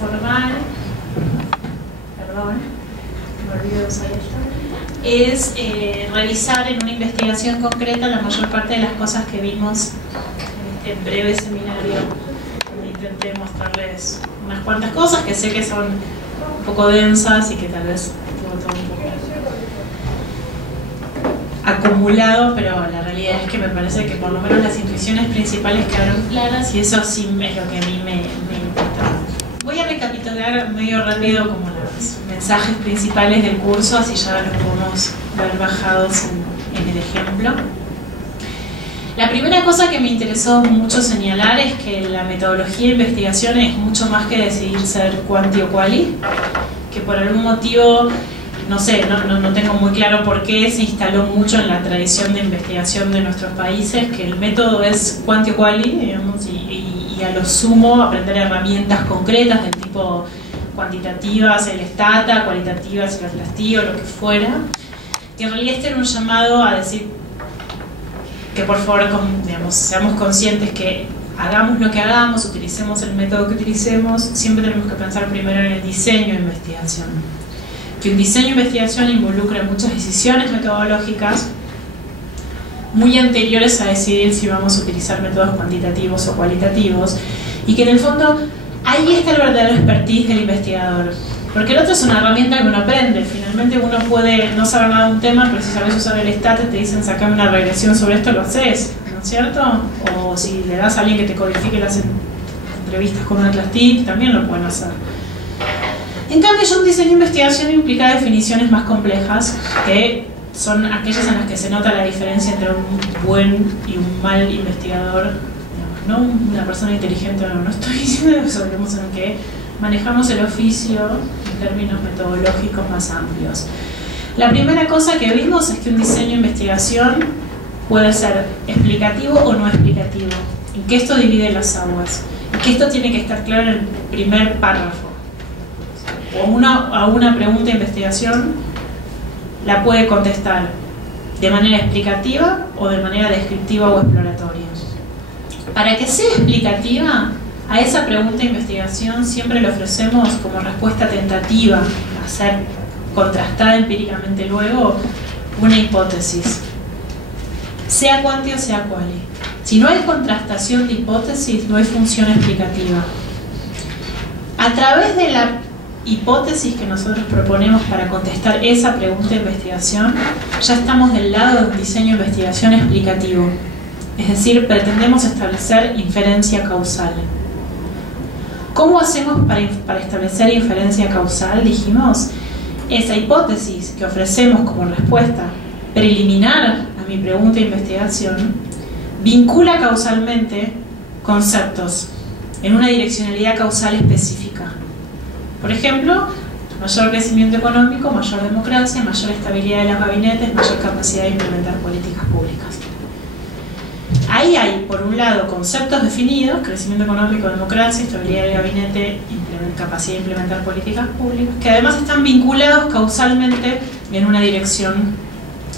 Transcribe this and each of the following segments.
formal, perdón, me olvido de usar esto, es revisar en una investigación concreta la mayor parte de las cosas que vimos en este breve seminario, donde intenté mostrarles unas cuantas cosas que sé que son un poco densas y que tal vez tengo todo un poco acumulado, pero la realidad es que me parece que por lo menos las intuiciones principales quedaron claras y eso sí es lo que a mí me importa. Voy a recapitular medio rápido como los mensajes principales del curso, así ya los podemos ver bajados en el ejemplo. La primera cosa que me interesó mucho señalar es que la metodología de investigación es mucho más que decidir ser quanti o quali, que por algún motivo, no sé, no tengo muy claro por qué se instaló mucho en la tradición de investigación de nuestros países, que el método es quanti o quali, digamos, y a lo sumo aprender herramientas concretas del tipo cuantitativas, el stata, cualitativas, el atlastío, lo que fuera. Y en realidad este era un llamado a decir que por favor, digamos, seamos conscientes que hagamos lo que hagamos, utilicemos el método que utilicemos, siempre tenemos que pensar primero en el diseño de investigación. Que un diseño de investigación involucra muchas decisiones metodológicas muy anteriores a decidir si vamos a utilizar métodos cuantitativos o cualitativos, y que en el fondo ahí está el verdadero expertise del investigador. Porque el otro es una herramienta que uno aprende. Finalmente uno puede no saber nada de un tema, pero si sabes usar el STAT, te dicen sacar una regresión sobre esto, lo haces, ¿no es cierto? O si le das a alguien que te codifique las entrevistas con un Atlas TIC, también lo pueden hacer. En cambio, ya un diseño de investigación implica definiciones más complejas, que son aquellas en las que se nota la diferencia entre un buen y un mal investigador. No una persona inteligente, no estoy diciendo eso, hablemos en que manejamos el oficio en términos metodológicos más amplios. La primera cosa que vimos es que un diseño de investigación puede ser explicativo o no explicativo, y que esto divide las aguas, y que esto tiene que estar claro en el primer párrafo. O a una pregunta de investigación la puede contestar de manera explicativa o de manera descriptiva o exploratoria. Para que sea explicativa, a esa pregunta de investigación siempre le ofrecemos como respuesta tentativa, a ser contrastada empíricamente luego, una hipótesis, sea quanti o sea quali. Si no hay contrastación de hipótesis, no hay función explicativa. A través de la hipótesis que nosotros proponemos para contestar esa pregunta de investigación, ya estamos del lado de un diseño de investigación explicativo. Es decir, pretendemos establecer inferencia causal. ¿Cómo hacemos para establecer inferencia causal? Dijimos, esa hipótesis que ofrecemos como respuesta preliminar a mi pregunta de investigación vincula causalmente conceptos en una direccionalidad causal específica. Por ejemplo, mayor crecimiento económico, mayor democracia, mayor estabilidad de los gabinetes, mayor capacidad de implementar políticas públicas. Ahí hay, por un lado, conceptos definidos, crecimiento económico, democracia, estabilidad del gabinete, capacidad de implementar políticas públicas, que además están vinculados causalmente en una dirección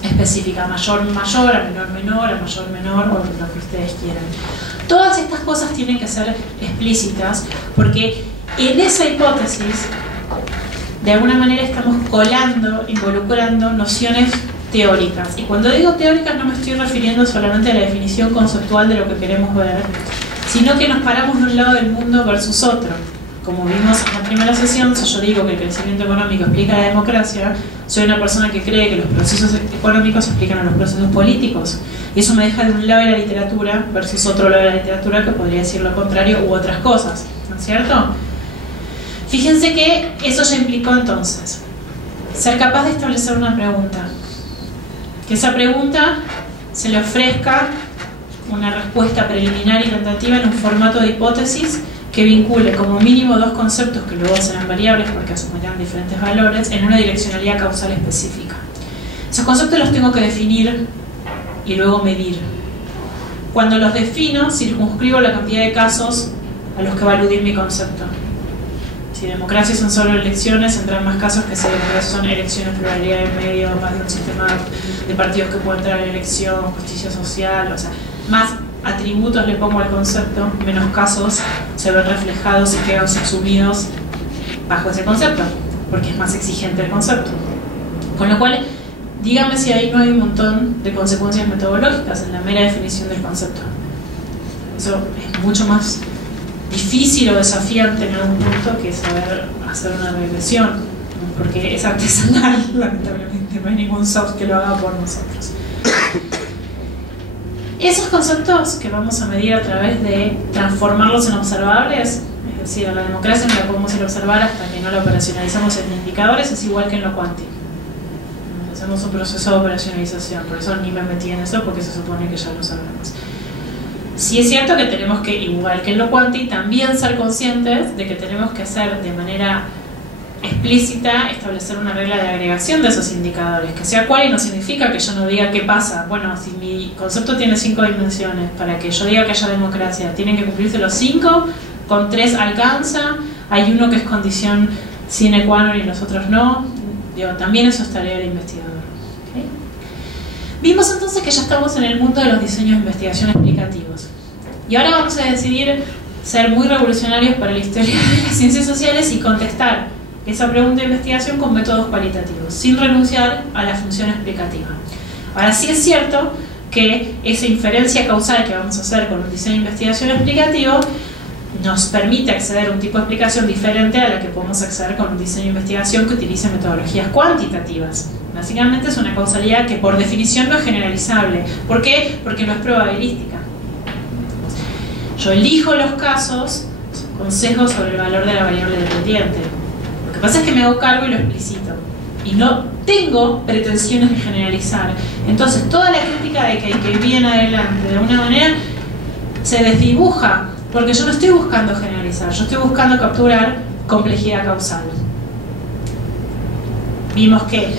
específica, mayor, mayor, a menor, menor, a mayor, menor, o lo que ustedes quieran. Todas estas cosas tienen que ser explícitas, porque en esa hipótesis, de alguna manera estamos colando, involucrando nociones teóricas. Y cuando digo teóricas no me estoy refiriendo solamente a la definición conceptual de lo que queremos ver, sino que nos paramos de un lado del mundo versus otro. Como vimos en la primera sesión, si yo digo que el crecimiento económico explica la democracia, soy una persona que cree que los procesos económicos explican a los procesos políticos. Y eso me deja de un lado de la literatura versus otro lado de la literatura que podría decir lo contrario u otras cosas, ¿no es cierto? Fíjense que eso ya implicó entonces ser capaz de establecer una pregunta. Que esa pregunta se le ofrezca una respuesta preliminar y tentativa en un formato de hipótesis que vincule como mínimo dos conceptos que luego serán variables porque asumirán diferentes valores en una direccionalidad causal específica. Esos conceptos los tengo que definir y luego medir. Cuando los defino, circunscribo la cantidad de casos a los que va a aludir mi concepto. Si democracia son solo elecciones, entran más casos que si democracia son elecciones, pluralidad de medio, más de un sistema de partidos que pueden entrar en elección, justicia social, o sea, más atributos le pongo al concepto, menos casos se ven reflejados y quedan subsumidos bajo ese concepto, porque es más exigente el concepto. Con lo cual, dígame si ahí no hay un montón de consecuencias metodológicas en la mera definición del concepto. Eso es mucho más difícil o desafiante en algún punto que saber hacer una regresión, porque es artesanal, lamentablemente, no hay ningún soft que lo haga por nosotros. Esos conceptos que vamos a medir a través de transformarlos en observables, es decir, la democracia no la podemos ir a observar hasta que no la operacionalizamos en indicadores, es igual que en lo cuántico. Hacemos un proceso de operacionalización, por eso ni me metí en eso, porque se supone que ya lo sabemos. Sí es cierto que tenemos que, igual que en lo cuántico, también ser conscientes de que tenemos que hacer de manera explícita, establecer una regla de agregación de esos indicadores, que sea cual y no significa que yo no diga qué pasa. Bueno, si mi concepto tiene 5 dimensiones, para que yo diga que haya democracia, tienen que cumplirse los 5, con 3 alcanza, hay uno que es condición sine qua non y los otros no. Digo, también eso es tarea del investigador. ¿Okay? Vimos entonces que ya estamos en el mundo de los diseños de investigación explicativos. Y ahora vamos a decidir ser muy revolucionarios para la historia de las ciencias sociales y contestar esa pregunta de investigación con métodos cualitativos, sin renunciar a la función explicativa. Ahora sí es cierto que esa inferencia causal que vamos a hacer con un diseño de investigación explicativo nos permite acceder a un tipo de explicación diferente a la que podemos acceder con un diseño de investigación que utilice metodologías cuantitativas. Básicamente es una causalidad que por definición no es generalizable. ¿Por qué? Porque no es probabilística. Yo elijo los casos con sesgo sobre el valor de la variable dependiente. Lo que pasa es que me hago cargo y lo explicito. Y no tengo pretensiones de generalizar. Entonces toda la crítica de que hay que ir bien adelante de una manera se desdibuja, porque yo no estoy buscando generalizar, yo estoy buscando capturar complejidad causal. Vimos que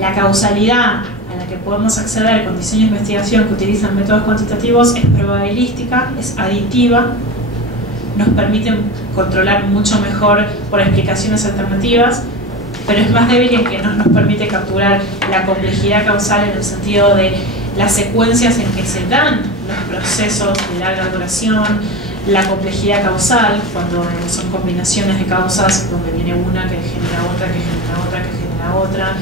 la causalidad a la que podemos acceder con diseños de investigación que utilizan métodos cuantitativos es probabilística, es aditiva, nos permite controlar mucho mejor por explicaciones alternativas, pero es más débil en que no nos permite capturar la complejidad causal en el sentido de las secuencias en que se dan los procesos de larga duración, la complejidad causal, cuando son combinaciones de causas donde viene una que genera otra, que genera otra, que genera otra,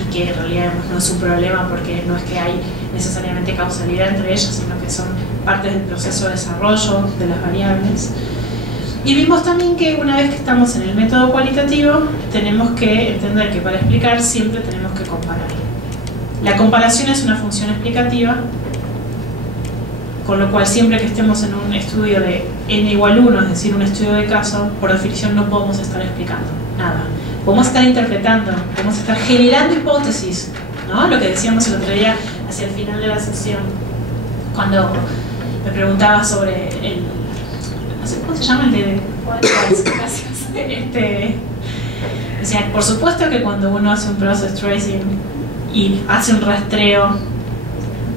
y que en realidad no es un problema porque no es que hay necesariamente causalidad entre ellas, sino que son partes del proceso de desarrollo de las variables. Y vimos también que una vez que estamos en el método cualitativo, tenemos que entender que para explicar siempre tenemos que comparar. La comparación es una función explicativa, con lo cual siempre que estemos en un estudio de n igual 1, es decir, un estudio de caso, por definición no podemos estar explicando nada. Podemos estar interpretando, podemos estar generando hipótesis, ¿no? Lo que decíamos el otro día hacia el final de la sesión, cuando me preguntaba sobre el... no sé cómo se llama el de... o sea, por supuesto que cuando uno hace un process tracing y hace un rastreo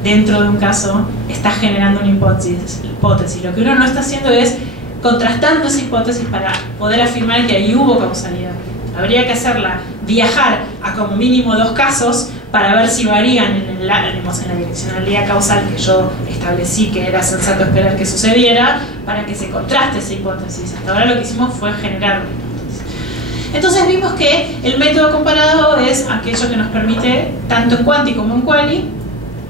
dentro de un caso, está generando una hipótesis. Lo que uno no está haciendo es contrastando esa hipótesis para poder afirmar que ahí hubo causalidad. Habría que hacerla viajar a como mínimo 2 casos para ver si varían en la direccionalidad causal que yo establecí que era sensato esperar que sucediera, para que se contraste esa hipótesis. Hasta ahora lo que hicimos fue generar una hipótesis. Entonces vimos que el método comparado es aquello que nos permite, tanto en quanti como en quali,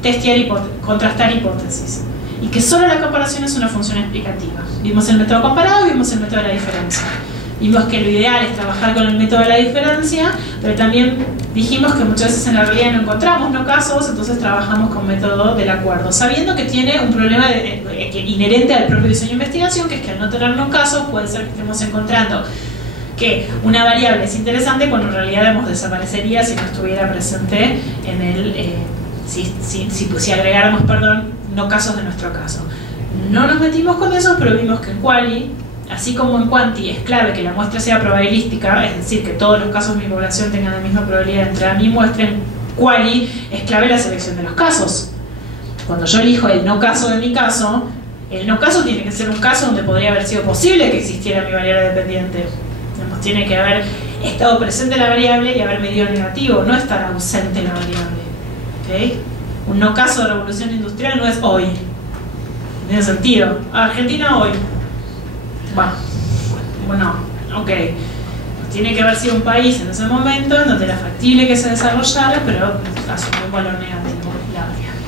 testear contrastar hipótesis, y que solo la comparación es una función explicativa. Vimos el método comparado y vimos el método de la diferencia. Vimos que lo ideal es trabajar con el método de la diferencia, pero también dijimos que muchas veces en la realidad no encontramos no casos, entonces trabajamos con método del acuerdo, sabiendo que tiene un problema inherente al propio diseño de investigación, que es que al no tener no casos puede ser que estemos encontrando que una variable es interesante cuando en realidad desaparecería si no estuviera presente en el... si agregáramos, no casos de nuestro caso. No nos metimos con eso, pero vimos que en quali, así como en quanti, es clave que la muestra sea probabilística, es decir, que todos los casos de mi población tengan la misma probabilidad de entrar a mi muestra. En quali es clave la selección de los casos. Cuando yo elijo el no caso de mi caso, el no caso tiene que ser un caso donde podría haber sido posible que existiera mi variable dependiente. Tiene que haber estado presente la variable y haber medido el negativo, no estar ausente la variable. ¿Okay? Un no caso de revolución industrial no es hoy. No tiene sentido. Argentina hoy. Bueno, ok. tiene que haber sido un país en ese momento en donde era factible que se desarrollara, pero asumió un valor negativo la variable.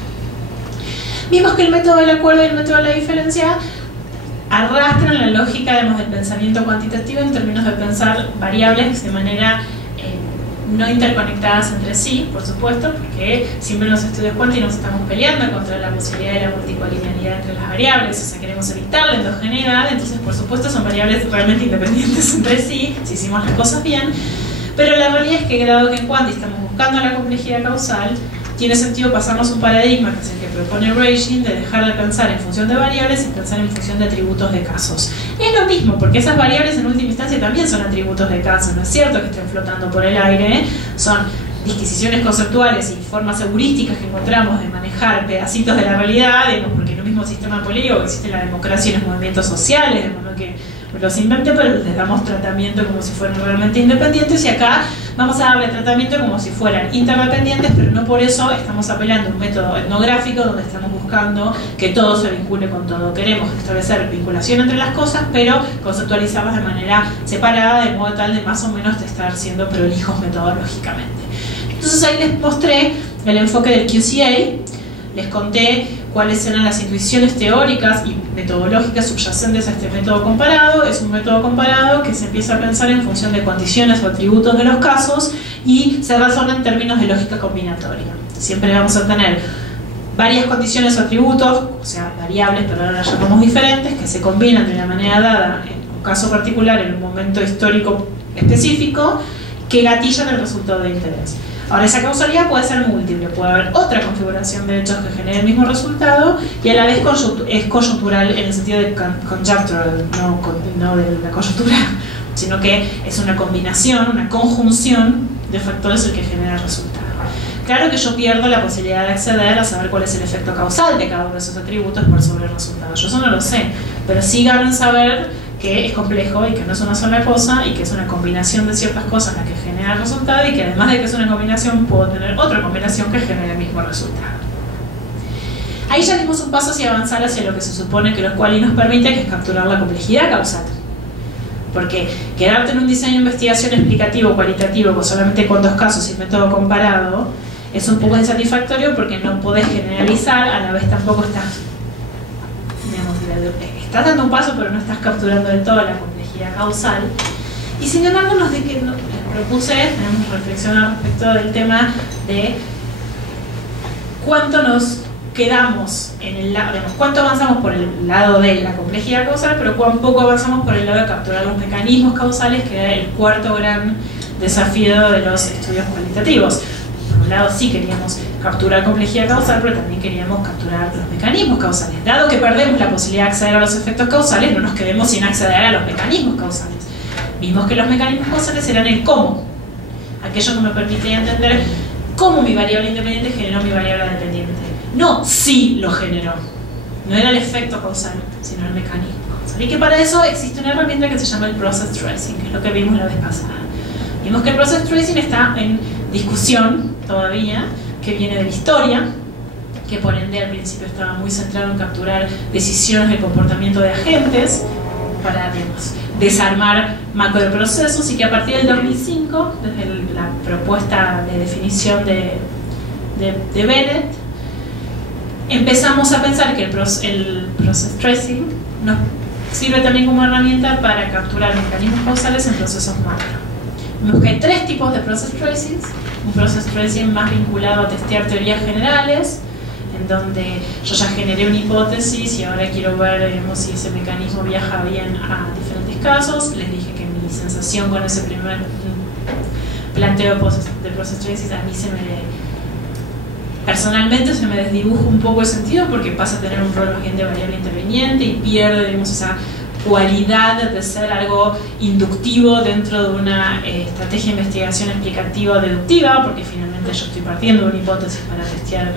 Vimos que el método del acuerdo y el método de la diferencia arrastran la lógica, digamos, del pensamiento cuantitativo en términos de pensar variables de manera no interconectadas entre sí, por supuesto, porque siempre en los estudios cuánticos nos estamos peleando contra la posibilidad de la multicollinearidad entre las variables, o sea, queremos evitar la endogeneidad, entonces por supuesto son variables realmente independientes entre sí, si hicimos las cosas bien, pero la realidad es que dado que en cuántica estamos buscando la complejidad causal, tiene sentido pasarnos un paradigma, que es el que propone Reiching, de dejar de pensar en función de variables y pensar en función de atributos de casos. Y es lo mismo, porque esas variables en última instancia también son atributos de casos, no es cierto que estén flotando por el aire, son disquisiciones conceptuales y formas heurísticas que encontramos de manejar pedacitos de la realidad, digamos, porque en el mismo sistema político existe la democracia y los movimientos sociales, digamos, ¿no? Que los inventé, pero les damos tratamiento como si fueran realmente independientes, y acá vamos a darle tratamiento como si fueran interdependientes, pero no por eso estamos apelando a un método etnográfico donde estamos buscando que todo se vincule con todo. Queremos establecer vinculación entre las cosas, pero conceptualizarlas de manera separada, de modo tal de más o menos de estar siendo prolijos metodológicamente. Entonces ahí les mostré el enfoque del QCA, les conté cuáles eran las intuiciones teóricas y metodológicas subyacentes a este método comparado. Es un método comparado que se empieza a pensar en función de condiciones o atributos de los casos y se razona en términos de lógica combinatoria. Siempre vamos a tener varias condiciones o atributos, o sea, variables, pero ahora las llamamos diferentes, que se combinan de una manera dada en un caso particular, en un momento histórico específico, que gatillan el resultado de interés. Ahora, esa causalidad puede ser múltiple, puede haber otra configuración de hechos que genere el mismo resultado y a la vez es coyuntural en el sentido de conjunctural, no de la coyuntura, sino que es una combinación, una conjunción de factores el que genera el resultado. Claro que yo pierdo la posibilidad de acceder a saber cuál es el efecto causal de cada uno de esos atributos por sobre el resultado. Yo eso no lo sé, pero sí gano en saber que es complejo y que no es una sola cosa y que es una combinación de ciertas cosas la que genera el resultado y que además de que es una combinación puedo tener otra combinación que genere el mismo resultado. Ahí ya dimos un paso hacia avanzar hacia lo que se supone que los quali nos permite, que es capturar la complejidad causal. Porque quedarte en un diseño de investigación explicativo cualitativo con solamente con dos casos y método comparado es un poco insatisfactorio porque no podés generalizar, a la vez tampoco estás dando un paso pero no estás capturando del todo la complejidad causal. Y sin embargo les propuse, tenemos reflexionar respecto del tema de cuánto nos quedamos en el lado, cuánto avanzamos por el lado de la complejidad causal, pero cuán poco avanzamos por el lado de capturar los mecanismos causales, que era el cuarto gran desafío de los estudios cualitativos. Por un lado sí queríamos capturar complejidad causal, pero también queríamos capturar los mecanismos causales. Dado que perdemos la posibilidad de acceder a los efectos causales, no nos quedemos sin acceder a los mecanismos causales. Vimos que los mecanismos causales eran el cómo, aquello que me permitía entender cómo mi variable independiente generó mi variable dependiente. No si lo generó, no era el efecto causal, sino el mecanismo causal. Y que para eso existe una herramienta que se llama el process tracing, que es lo que vimos la vez pasada. Vimos que el process tracing está en discusión todavía, que viene de la historia, que por ende al principio estaba muy centrado en capturar decisiones de comportamiento de agentes para, digamos, desarmar macroprocesos, y que a partir del 2005, desde la propuesta de definición de Bennett, empezamos a pensar que el process tracing nos sirve también como herramienta para capturar mecanismos causales en procesos macro. Vemos que hay tres tipos de process tracings: un process tracing más vinculado a testear teorías generales, en donde yo ya generé una hipótesis y ahora quiero ver, digamos, si ese mecanismo viaja bien a diferentes casos. Les dije que mi sensación con ese primer planteo de process tracing, a mí personalmente se me desdibuja un poco el sentido, porque pasa a tener un rol más bien de variable interviniente y pierde, digamos, esa cualidad de ser algo inductivo dentro de una estrategia de investigación explicativa deductiva, porque finalmente yo estoy partiendo de una hipótesis para testear,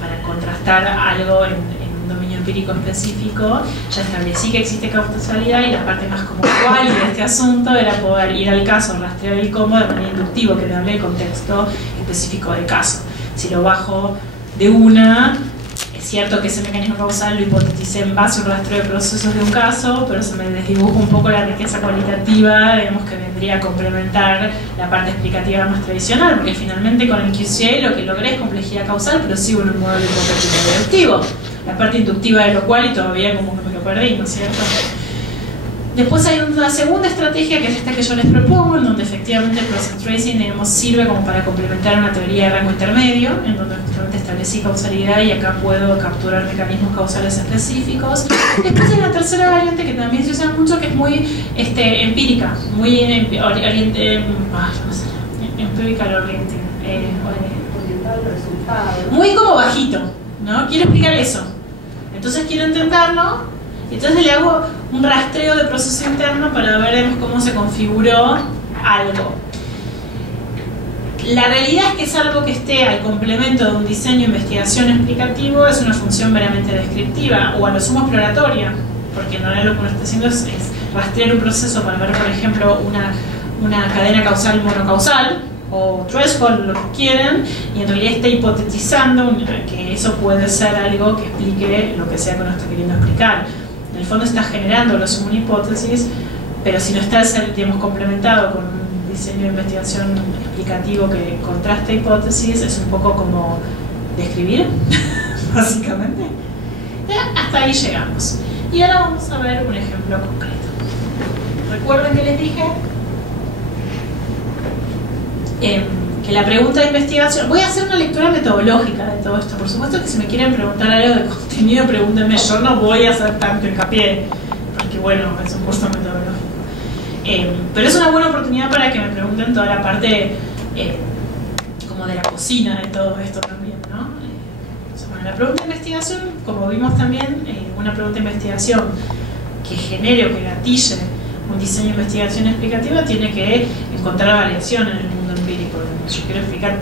para contrastar algo en un dominio empírico específico. Ya establecí que existe causalidad y la parte más como cual de este asunto era poder ir al caso, rastrear el cómo de manera inductiva, que le hablé del contexto específico del caso. Si lo bajo de una, es Es cierto que ese mecanismo causal lo hipoteticé en base a un rastreo de procesos de un caso, pero se me desdibuja un poco la riqueza cualitativa, digamos, que vendría a complementar la parte explicativa más tradicional, porque finalmente con el QCA lo que logré es complejidad causal, pero sigo en un modelo hipotético deductivo. La parte inductiva de lo cual, y todavía como que me lo perdí, ¿no es cierto? Después hay una segunda estrategia, que es esta que yo les propongo, en donde efectivamente el process tracing, digamos, sirve como para complementar una teoría de rango intermedio, en donde justamente establecí causalidad y acá puedo capturar mecanismos causales específicos. Después hay una tercera variante que también se usa mucho, que es muy empírica, muy empírica muy como bajito, ¿no? Quiero explicar eso. Entonces quiero intentarlo. Entonces le hago un rastreo de proceso interno para ver cómo se configuró algo. La realidad es que es algo que esté al complemento de un diseño de investigación explicativo, es una función meramente descriptiva o a lo sumo exploratoria, porque en realidad lo que uno está haciendo es rastrear un proceso para ver, por ejemplo, una cadena causal monocausal o threshold, lo que quieran, y en realidad está hipotetizando que eso puede ser algo que explique lo que sea que uno está queriendo explicar. En el fondo estás generando lo sumo una hipótesis, pero si no estás, digamos, complementado con un diseño de investigación explicativo que contrasta hipótesis, es un poco como describir, básicamente. Hasta ahí llegamos. Y ahora vamos a ver un ejemplo concreto. ¿Recuerden que les dije? Que la pregunta de investigación... Voy a hacer una lectura metodológica de todo esto. Por supuesto que si me quieren preguntar algo de contenido, pregúntenme. Yo no voy a hacer tanto hincapié, porque bueno, es un curso metodológico. Pero es una buena oportunidad para que me pregunten toda la parte como de la cocina de todo esto también, ¿no? Bueno, la pregunta de investigación, como vimos también, una pregunta de investigación que genere o que gatille un diseño de investigación explicativa tiene que encontrar variación en el mundo empírico. Yo quiero explicar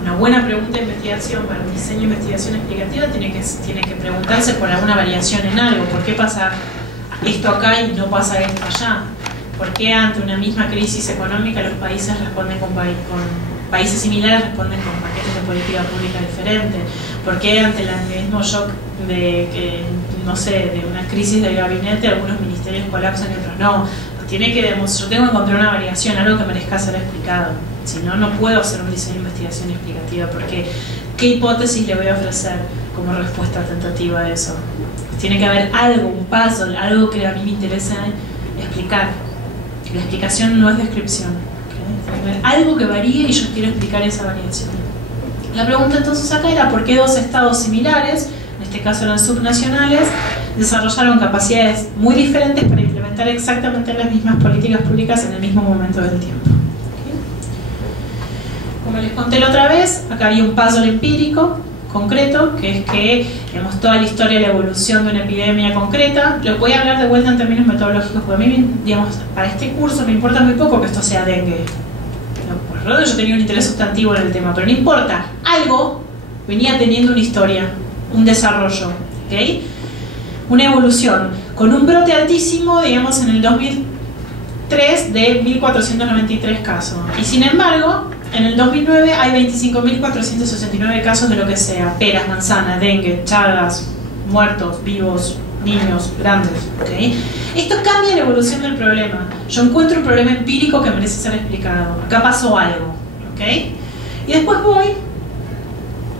una buena pregunta de investigación para un diseño de investigación explicativa, tiene que preguntarse por alguna variación en algo. ¿Por qué pasa esto acá y no pasa esto allá? ¿Por qué ante una misma crisis económica los países responden con países similares responden con paquetes de política pública diferentes? ¿Por qué ante el mismo shock de una crisis del gabinete algunos ministerios colapsan y otros no? Yo tengo que encontrar una variación, algo que merezca ser explicado. Si no, no puedo hacer un diseño de investigación explicativa, porque ¿qué hipótesis le voy a ofrecer como respuesta tentativa a eso? Tiene que haber algo, un puzzle, algo que a mí me interesa explicar. La explicación no es descripción. ¿Okay? Tiene que haber algo que varíe y yo quiero explicar esa variación. La pregunta entonces acá era ¿por qué dos estados similares, en este caso eran subnacionales, desarrollaron capacidades muy diferentes para implementar exactamente las mismas políticas públicas en el mismo momento del tiempo? ¿Okay? Como les conté la otra vez, acá había un puzzle empírico concreto, que es que, digamos, toda la historia de la evolución de una epidemia concreta. Lo voy a hablar de vuelta en términos metodológicos, porque a mí, digamos, para este curso me importa muy poco que esto sea dengue. Yo tenía un interés sustantivo en el tema, pero no importa, algo venía teniendo una historia, un desarrollo, ¿okay? Una evolución, con un brote altísimo, digamos, en el 2003 de 1.493 casos, y sin embargo, en el 2009 hay 25.469 casos de lo que sea, peras, manzanas, dengue, chagas, muertos, vivos, niños, grandes, ¿okay? Esto cambia la evolución del problema. Yo encuentro un problema empírico que merece ser explicado. Acá pasó algo, ¿okay? Y después voy,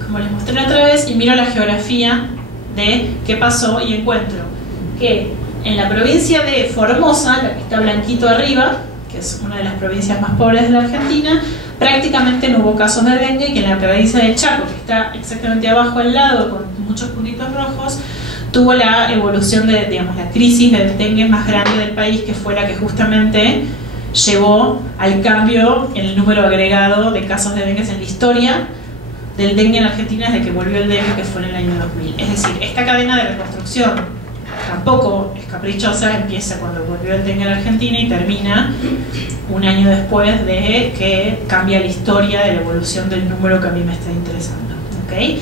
como les mostré la otra vez, y miro la geografía de qué pasó y encuentro que en la provincia de Formosa, la que está blanquito arriba, que es una de las provincias más pobres de la Argentina, prácticamente no hubo casos de dengue, y que en la provincia de Chaco, que está exactamente abajo al lado con muchos puntitos rojos, tuvo la evolución de, digamos, la crisis del dengue más grande del país, que fue la que justamente llevó al cambio en el número agregado de casos de dengue en la historia del dengue en Argentina desde que volvió el dengue, que fue en el año 2000. Es decir, esta cadena de reconstrucción tampoco es caprichosa, empieza cuando volvió el dengue en Argentina y termina un año después de que cambia la historia de la evolución del número que a mí me está interesando, ¿okay?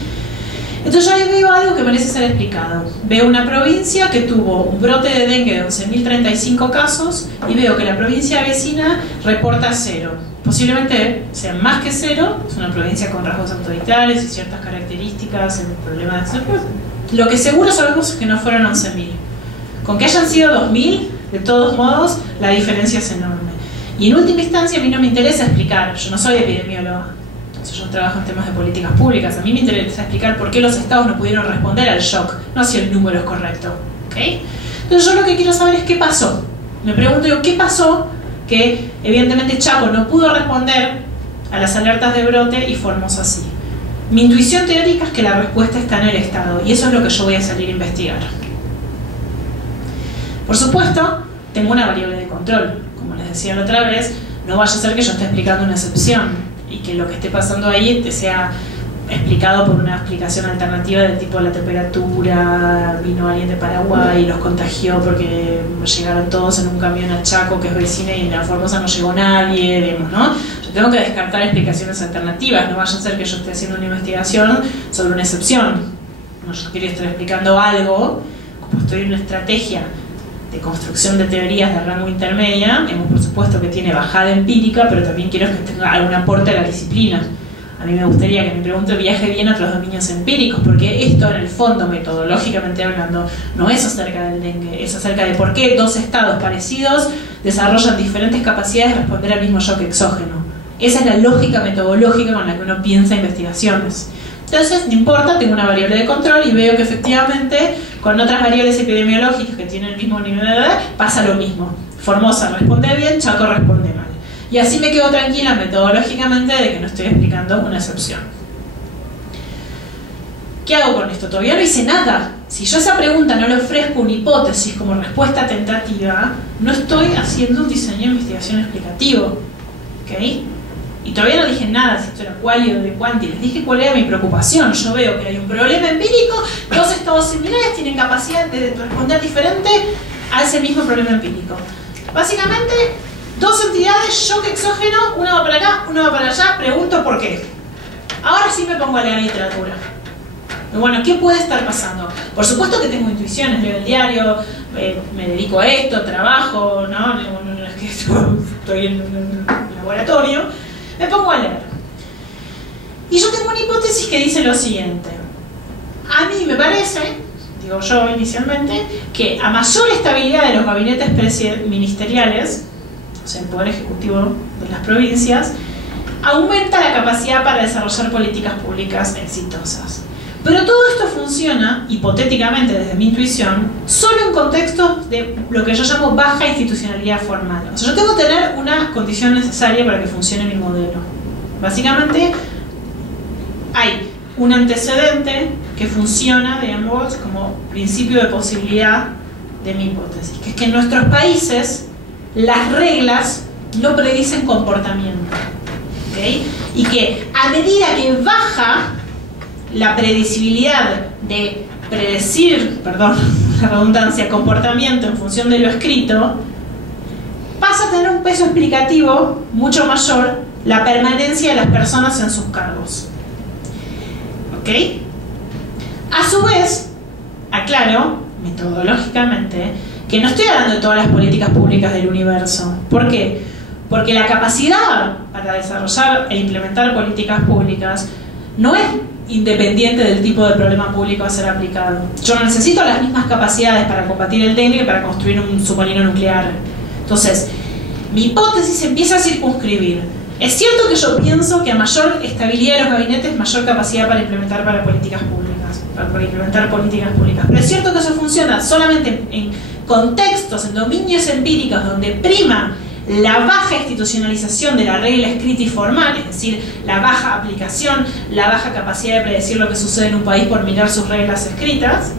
Entonces yo ahí veo algo que merece ser explicado. Veo una provincia que tuvo un brote de dengue de 11.035 casos y veo que la provincia vecina reporta 0. Posiblemente sea más que 0, es una provincia con rasgos autoritarios y ciertas características, el problema de Lo que seguro sabemos es que no fueron 11.000. Con que hayan sido 2.000, de todos modos, la diferencia es enorme. Y en última instancia, a mí no me interesa explicar, yo no soy epidemióloga, entonces yo trabajo en temas de políticas públicas, a mí me interesa explicar por qué los estados no pudieron responder al shock, no si el número es correcto. ¿Okay? Entonces yo lo que quiero saber es qué pasó. Me pregunto yo, ¿qué pasó? Que evidentemente Chaco no pudo responder a las alertas de brote y Formosa sí. Mi intuición teórica es que la respuesta está en el Estado y eso es lo que yo voy a salir a investigar. Por supuesto, tengo una variable de control. Como les decía la otra vez, no vaya a ser que yo esté explicando una excepción y que lo que esté pasando ahí te sea explicado por una explicación alternativa del tipo la temperatura, vino alguien de Paraguay y los contagió porque llegaron todos en un camión a Chaco que es vecina y en la Formosa no llegó nadie, digamos, ¿no? Yo tengo que descartar explicaciones alternativas, no vaya a ser que yo esté haciendo una investigación sobre una excepción. No, yo quiero estar explicando algo, como estoy en una estrategia de construcción de teorías de rango intermedia, por supuesto que tiene bajada empírica, pero también quiero que tenga algún aporte a la disciplina. A mí me gustaría que mi pregunta viaje bien a otros dominios empíricos, porque esto en el fondo, metodológicamente hablando, no es acerca del dengue, es acerca de por qué dos estados parecidos desarrollan diferentes capacidades de responder al mismo shock exógeno. Esa es la lógica metodológica con la que uno piensa investigaciones. Entonces, no importa, tengo una variable de control y veo que efectivamente con otras variables epidemiológicas que tienen el mismo nivel de edad, pasa lo mismo. Formosa responde bien, Chaco responde mal. Y así me quedo tranquila metodológicamente de que no estoy explicando una excepción. ¿Qué hago con esto? Todavía no hice nada. Si yo a esa pregunta no le ofrezco una hipótesis como respuesta tentativa, no estoy haciendo un diseño de investigación explicativo. ¿Okay? Y todavía no dije nada, si esto era quali o de quanti, les dije cuál era mi preocupación. Yo veo que hay un problema empírico, dos estados similares tienen capacidad de responder diferente a ese mismo problema empírico. Básicamente, dos entidades, shock exógeno, una va para acá, una va para allá, pregunto por qué. Ahora sí me pongo a leer literatura. Bueno, ¿qué puede estar pasando? Por supuesto que tengo intuiciones, leo el diario, me dedico a esto, trabajo, ¿no? No es que estoy en un laboratorio. Me pongo a leer. Y yo tengo una hipótesis que dice lo siguiente. A mí me parece, digo yo inicialmente, que a mayor estabilidad de los gabinetes ministeriales, o sea, el Poder Ejecutivo de las provincias, aumenta la capacidad para desarrollar políticas públicas exitosas. Pero todo esto funciona, hipotéticamente desde mi intuición, solo en contextos de lo que yo llamo baja institucionalidad formal. O sea, yo tengo que tener una condición necesaria para que funcione mi modelo. Básicamente, hay un antecedente que funciona, digamos, como principio de posibilidad de mi hipótesis, que es que en nuestros países las reglas no predicen comportamiento. ¿Okay? Y que a medida que baja la predecibilidad de predecir, perdón, la redundancia, comportamiento en función de lo escrito, pasa a tener un peso explicativo mucho mayor la permanencia de las personas en sus cargos. ¿Ok? A su vez, aclaro, metodológicamente, que no estoy hablando de todas las políticas públicas del universo. ¿Por qué? Porque la capacidad para desarrollar e implementar políticas públicas no es independiente del tipo de problema público a ser aplicado. Yo no necesito las mismas capacidades para combatir el dengue que para construir un submarino nuclear. Entonces, mi hipótesis empieza a circunscribir. Es cierto que yo pienso que a mayor estabilidad de los gabinetes, mayor capacidad para implementar políticas públicas. Pero es cierto que eso funciona solamente en contextos, en dominios empíricos donde prima la baja institucionalización de la regla escrita y formal, es decir, la baja aplicación, la baja capacidad de predecir lo que sucede en un país por mirar sus reglas escritas,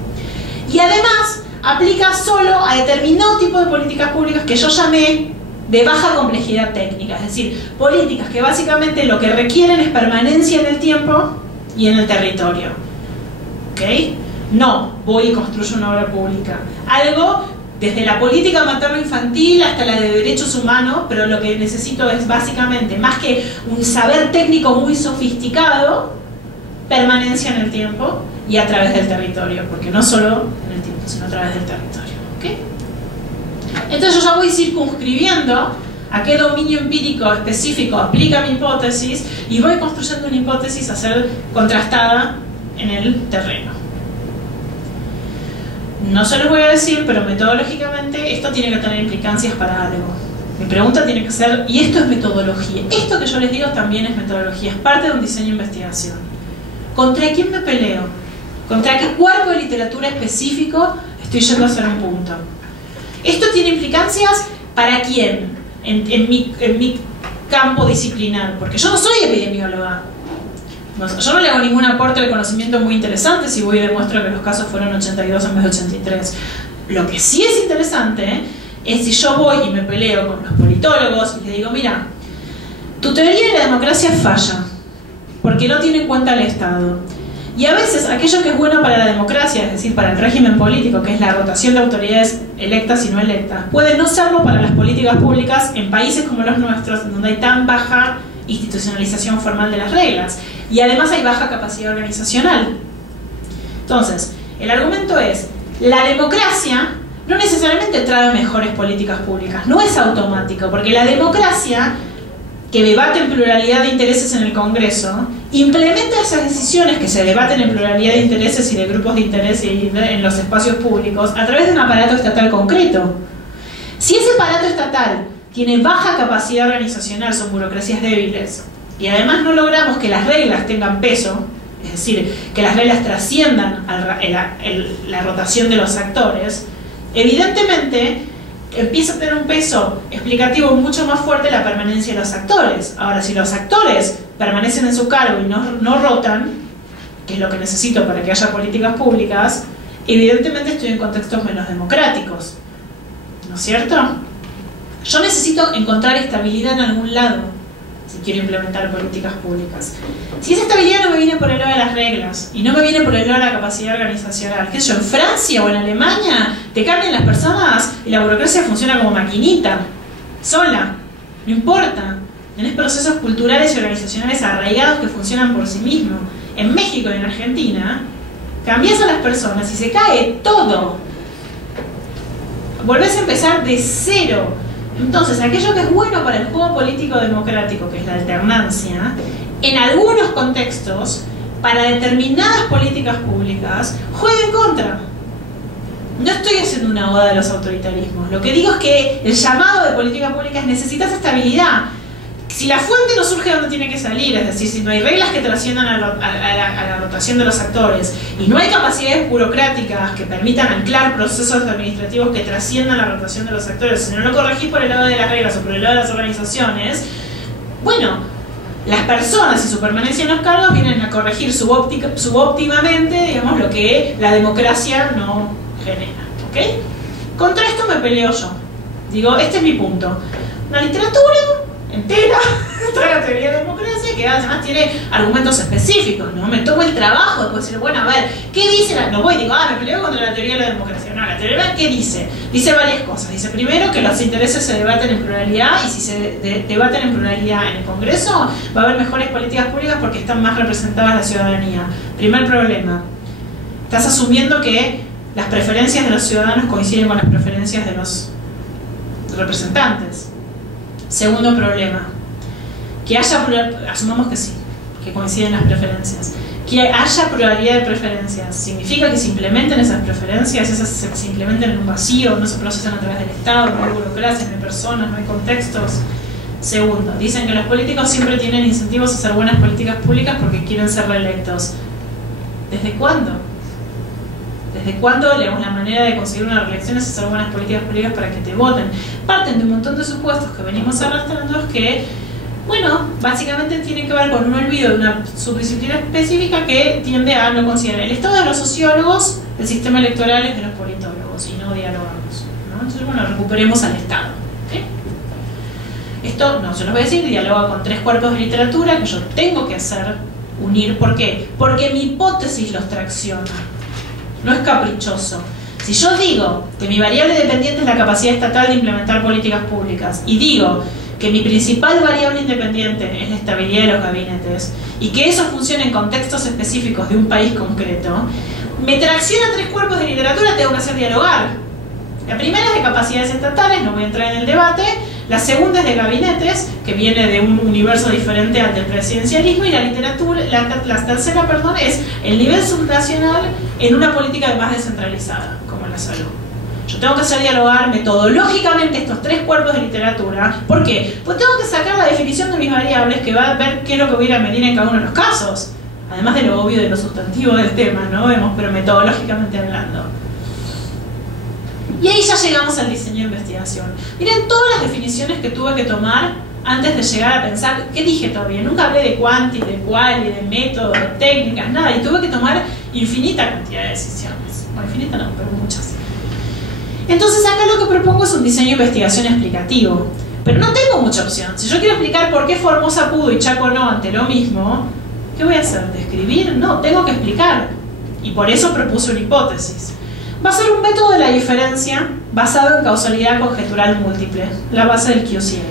y además aplica solo a determinado tipo de políticas públicas que yo llamé de baja complejidad técnica, es decir, políticas que básicamente lo que requieren es permanencia en el tiempo y en el territorio. ¿Ok? No voy y construyo una obra pública. Algo desde la política materno-infantil hasta la de derechos humanos, pero lo que necesito es básicamente, más que un saber técnico muy sofisticado, permanencia en el tiempo y a través del territorio, porque no solo en el tiempo, sino a través del territorio. ¿Okay? Entonces yo ya voy circunscribiendo a qué dominio empírico específico aplica mi hipótesis y voy construyendo una hipótesis a ser contrastada en el terreno. No se los voy a decir, pero metodológicamente esto tiene que tener implicancias para algo. Mi pregunta tiene que ser, y esto es metodología. Esto que yo les digo también es metodología, es parte de un diseño de investigación. ¿Contra quién me peleo? ¿Contra qué cuerpo de literatura específico estoy yendo a hacer un punto? Esto tiene implicancias para quién en mi campo disciplinar, porque yo no soy epidemióloga. Yo no le hago ningún aporte de conocimiento muy interesante si voy y demuestro que los casos fueron 82 en vez de 83. Lo que sí es interesante es si yo voy y me peleo con los politólogos y les digo, mira, tu teoría de la democracia falla porque no tiene en cuenta al Estado. Y a veces aquello que es bueno para la democracia, es decir, para el régimen político, que es la rotación de autoridades electas y no electas, puede no serlo para las políticas públicas en países como los nuestros, donde hay tan baja institucionalización formal de las reglas. Y además hay baja capacidad organizacional. Entonces, el argumento es, la democracia no necesariamente trae mejores políticas públicas, no es automático, porque la democracia, que debate en pluralidad de intereses en el Congreso, implementa esas decisiones que se debaten en pluralidad de intereses y de grupos de interés y en los espacios públicos a través de un aparato estatal concreto. Si ese aparato estatal tiene baja capacidad organizacional, son burocracias débiles, y además no logramos que las reglas tengan peso, es decir, que las reglas trasciendan la rotación de los actores, evidentemente empieza a tener un peso explicativo mucho más fuerte la permanencia de los actores. Ahora, si los actores permanecen en su cargo y no rotan, que es lo que necesito para que haya políticas públicas, evidentemente estoy en contextos menos democráticos, ¿no es cierto? Yo necesito encontrar estabilidad en algún lado si quiero implementar políticas públicas. Si esa estabilidad no me viene por el lado de las reglas y no me viene por el lado de la capacidad organizacional, qué sé yo, en Francia o en Alemania te cambian las personas y la burocracia funciona como maquinita, sola, no importa. Tenés procesos culturales y organizacionales arraigados que funcionan por sí mismos. En México y en Argentina cambias a las personas y se cae todo. Volvés a empezar de cero. Entonces, aquello que es bueno para el juego político democrático, que es la alternancia, en algunos contextos, para determinadas políticas públicas, juega en contra. No estoy haciendo una oda de los autoritarismos. Lo que digo es que el llamado de políticas públicas necesitas estabilidad. Si la fuente no surge donde tiene que salir, es decir, si no hay reglas que trasciendan a la rotación de los actores y no hay capacidades burocráticas que permitan anclar procesos administrativos que trasciendan la rotación de los actores, si no lo corregís por el lado de las reglas o por el lado de las organizaciones, bueno, las personas y su permanencia en los cargos vienen a corregir subóptimamente, digamos, lo que la democracia no genera, ¿ok? Contra esto me peleo yo. Digo, este es mi punto. Una literatura entera, toda la teoría de democracia, que además tiene argumentos específicos, ¿no? Me tomo el trabajo de decir, bueno, a ver, ¿qué dice la...? No voy y digo, me peleo contra la teoría de la democracia. No, la teoría, ¿qué dice? Dice varias cosas. Dice, primero, que los intereses se debaten en pluralidad, y si se debaten en pluralidad en el Congreso, va a haber mejores políticas públicas porque están más representadas la ciudadanía. Primer problema. Estás asumiendo que las preferencias de los ciudadanos coinciden con las preferencias de los representantes. Segundo problema, que haya asumamos que sí, que coinciden las preferencias, que haya pluralidad de preferencias, significa que se implementen esas preferencias, esas se implementen en un vacío, no se procesan a través del Estado, no hay burocracia, no hay personas, no hay contextos. Segundo, dicen que los políticos siempre tienen incentivos a hacer buenas políticas públicas porque quieren ser reelectos. ¿Desde cuándo? ¿Desde cuándo, digamos, la manera de conseguir una reelección es hacer buenas políticas públicas para que te voten? Parten de un montón de supuestos que venimos arrastrando que, bueno, básicamente tienen que ver con un olvido de una subdisciplina específica que tiende a no considerar el Estado de los sociólogos, el sistema electoral es de los politólogos y no dialogamos, ¿no? Entonces, bueno, recuperemos al Estado, ¿okay? Esto, no se los voy a decir, dialoga con 3 cuerpos de literatura que yo tengo que hacer, unir. ¿Por qué? Porque mi hipótesis los tracciona. No es caprichoso. Si yo digo que mi variable dependiente es la capacidad estatal de implementar políticas públicas y digo que mi principal variable independiente es la estabilidad de los gabinetes y que eso funciona en contextos específicos de un país concreto, me tracciona 3 cuerpos de literatura, tengo que hacer dialogar. La primera es de capacidades estatales, no voy a entrar en el debate. La segunda es de gabinetes, que viene de un universo diferente al del presidencialismo, y la literatura, la tercera, perdón, es el nivel subnacional en una política más descentralizada, como la salud. Yo tengo que hacer dialogar metodológicamente estos tres cuerpos de literatura. ¿Por qué? Pues tengo que sacar la definición de mis variables que va a ver qué es lo que hubiera venir en cada uno de los casos. Además de lo obvio de lo sustantivo del tema, ¿no? Vemos, pero metodológicamente hablando. Y ahí ya llegamos al diseño de investigación. Miren todas las definiciones que tuve que tomar antes de llegar a pensar. ¿Qué dije todavía? Nunca hablé de cuanti, de quali, de método, de técnicas, nada. Y tuve que tomar infinita cantidad de decisiones. Bueno, infinita no, pero muchas. Entonces acá lo que propongo es un diseño de investigación explicativo. Pero no tengo mucha opción. Si yo quiero explicar por qué Formosa pudo y Chaco no ante lo mismo, ¿qué voy a hacer? ¿Describir? No, tengo que explicar. Y por eso propuse una hipótesis. Va a ser un método de la diferencia basado en causalidad conjetural múltiple, la base del QCA.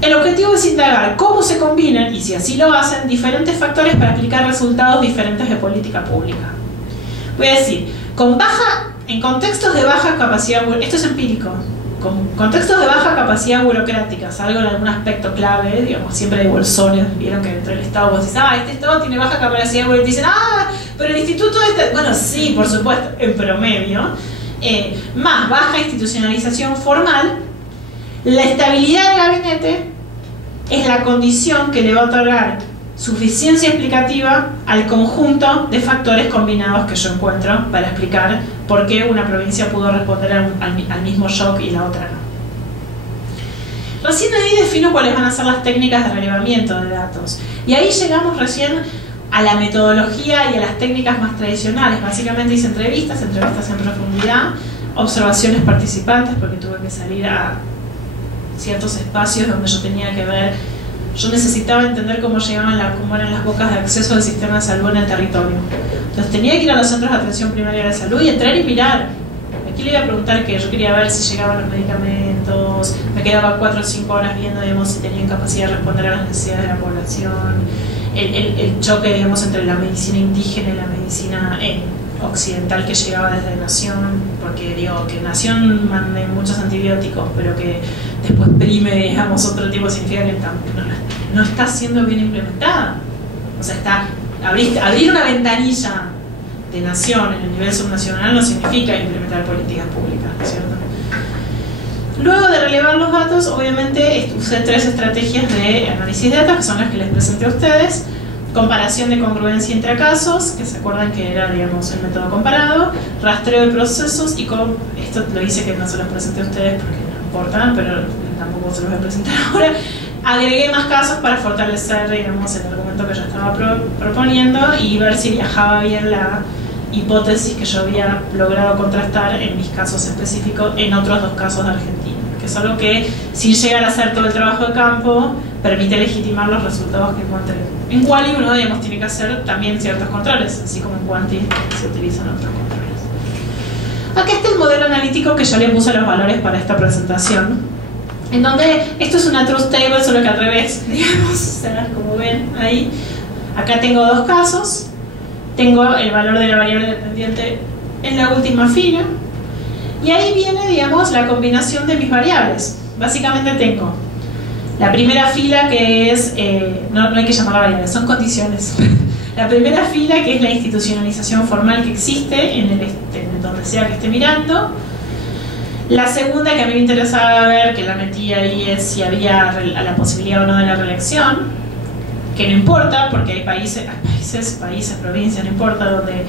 El objetivo es indagar cómo se combinan, y si así lo hacen, diferentes factores para explicar resultados diferentes de política pública. Voy a decir, en contextos de baja capacidad, esto es empírico, con contextos de baja capacidad burocrática, salvo en algún aspecto clave, digamos, siempre hay bolsones, vieron que dentro del Estado vos decís, este Estado tiene baja capacidad burocrática, y dicen, pero el instituto bueno, sí, por supuesto, en promedio, más baja institucionalización formal, la estabilidad del gabinete es la condición que le va a otorgar suficiencia explicativa al conjunto de factores combinados que yo encuentro para explicar por qué una provincia pudo responder al mismo shock y la otra no. Recién ahí defino cuáles van a ser las técnicas de relevamiento de datos. Y ahí llegamos recién a la metodología y a las técnicas más tradicionales. Básicamente hice entrevistas en profundidad, observaciones participantes, porque tuve que salir a ciertos espacios donde yo tenía que ver. Yo necesitaba entender cómo eran las bocas de acceso del sistema de salud en el territorio. Entonces tenía que ir a los centros de atención primaria de salud y entrar y mirar. Aquí le iba a preguntar que yo quería ver si llegaban los medicamentos, me quedaba 4 o 5 horas viendo, digamos, si tenían capacidad de responder a las necesidades de la población, el choque, digamos, entre la medicina indígena y la medicina occidental que llegaba desde Nación, porque digo que Nación mande muchos antibióticos, pero que después prime, digamos, otro tipo, significa que no está siendo bien implementada. O sea, abrir una ventanilla de Nación en el nivel subnacional no significa implementar políticas públicas, ¿no es cierto? Luego de relevar los datos, obviamente usé 3 estrategias de análisis de datos, que son las que les presenté a ustedes. Comparación de congruencia entre casos, que se acuerdan que era, digamos, el método comparado, rastreo de procesos, y esto lo hice que no se los presenté a ustedes porque no importa, pero tampoco se los voy a presentar ahora. Agregué más casos para fortalecer, digamos, el argumento que yo estaba proponiendo y ver si viajaba bien la hipótesis que yo había logrado contrastar en mis casos específicos en otros 2 casos de Argentina, que es algo que, sin llegar a hacer todo el trabajo de campo, permite legitimar los resultados que encontré. En Quali uno, digamos, tiene que hacer también ciertos controles, así como en Quanti se utilizan otros controles. Acá está el modelo analítico que yo le puse los valores para esta presentación, en donde esto es una truth table, solo que al revés, digamos, o sea, como ven ahí. Acá tengo 2 casos, tengo el valor de la variable dependiente en la última fila, y ahí viene, digamos, la combinación de mis variables. Básicamente tengo la primera fila, que es, no hay que llamarla variable, son condiciones. La primera fila, que es la institucionalización formal que existe en donde sea que esté mirando. La segunda, que a mí me interesaba ver, que la metí ahí, es si había la posibilidad o no de la reelección, que no importa, porque hay países, provincias, no importa, donde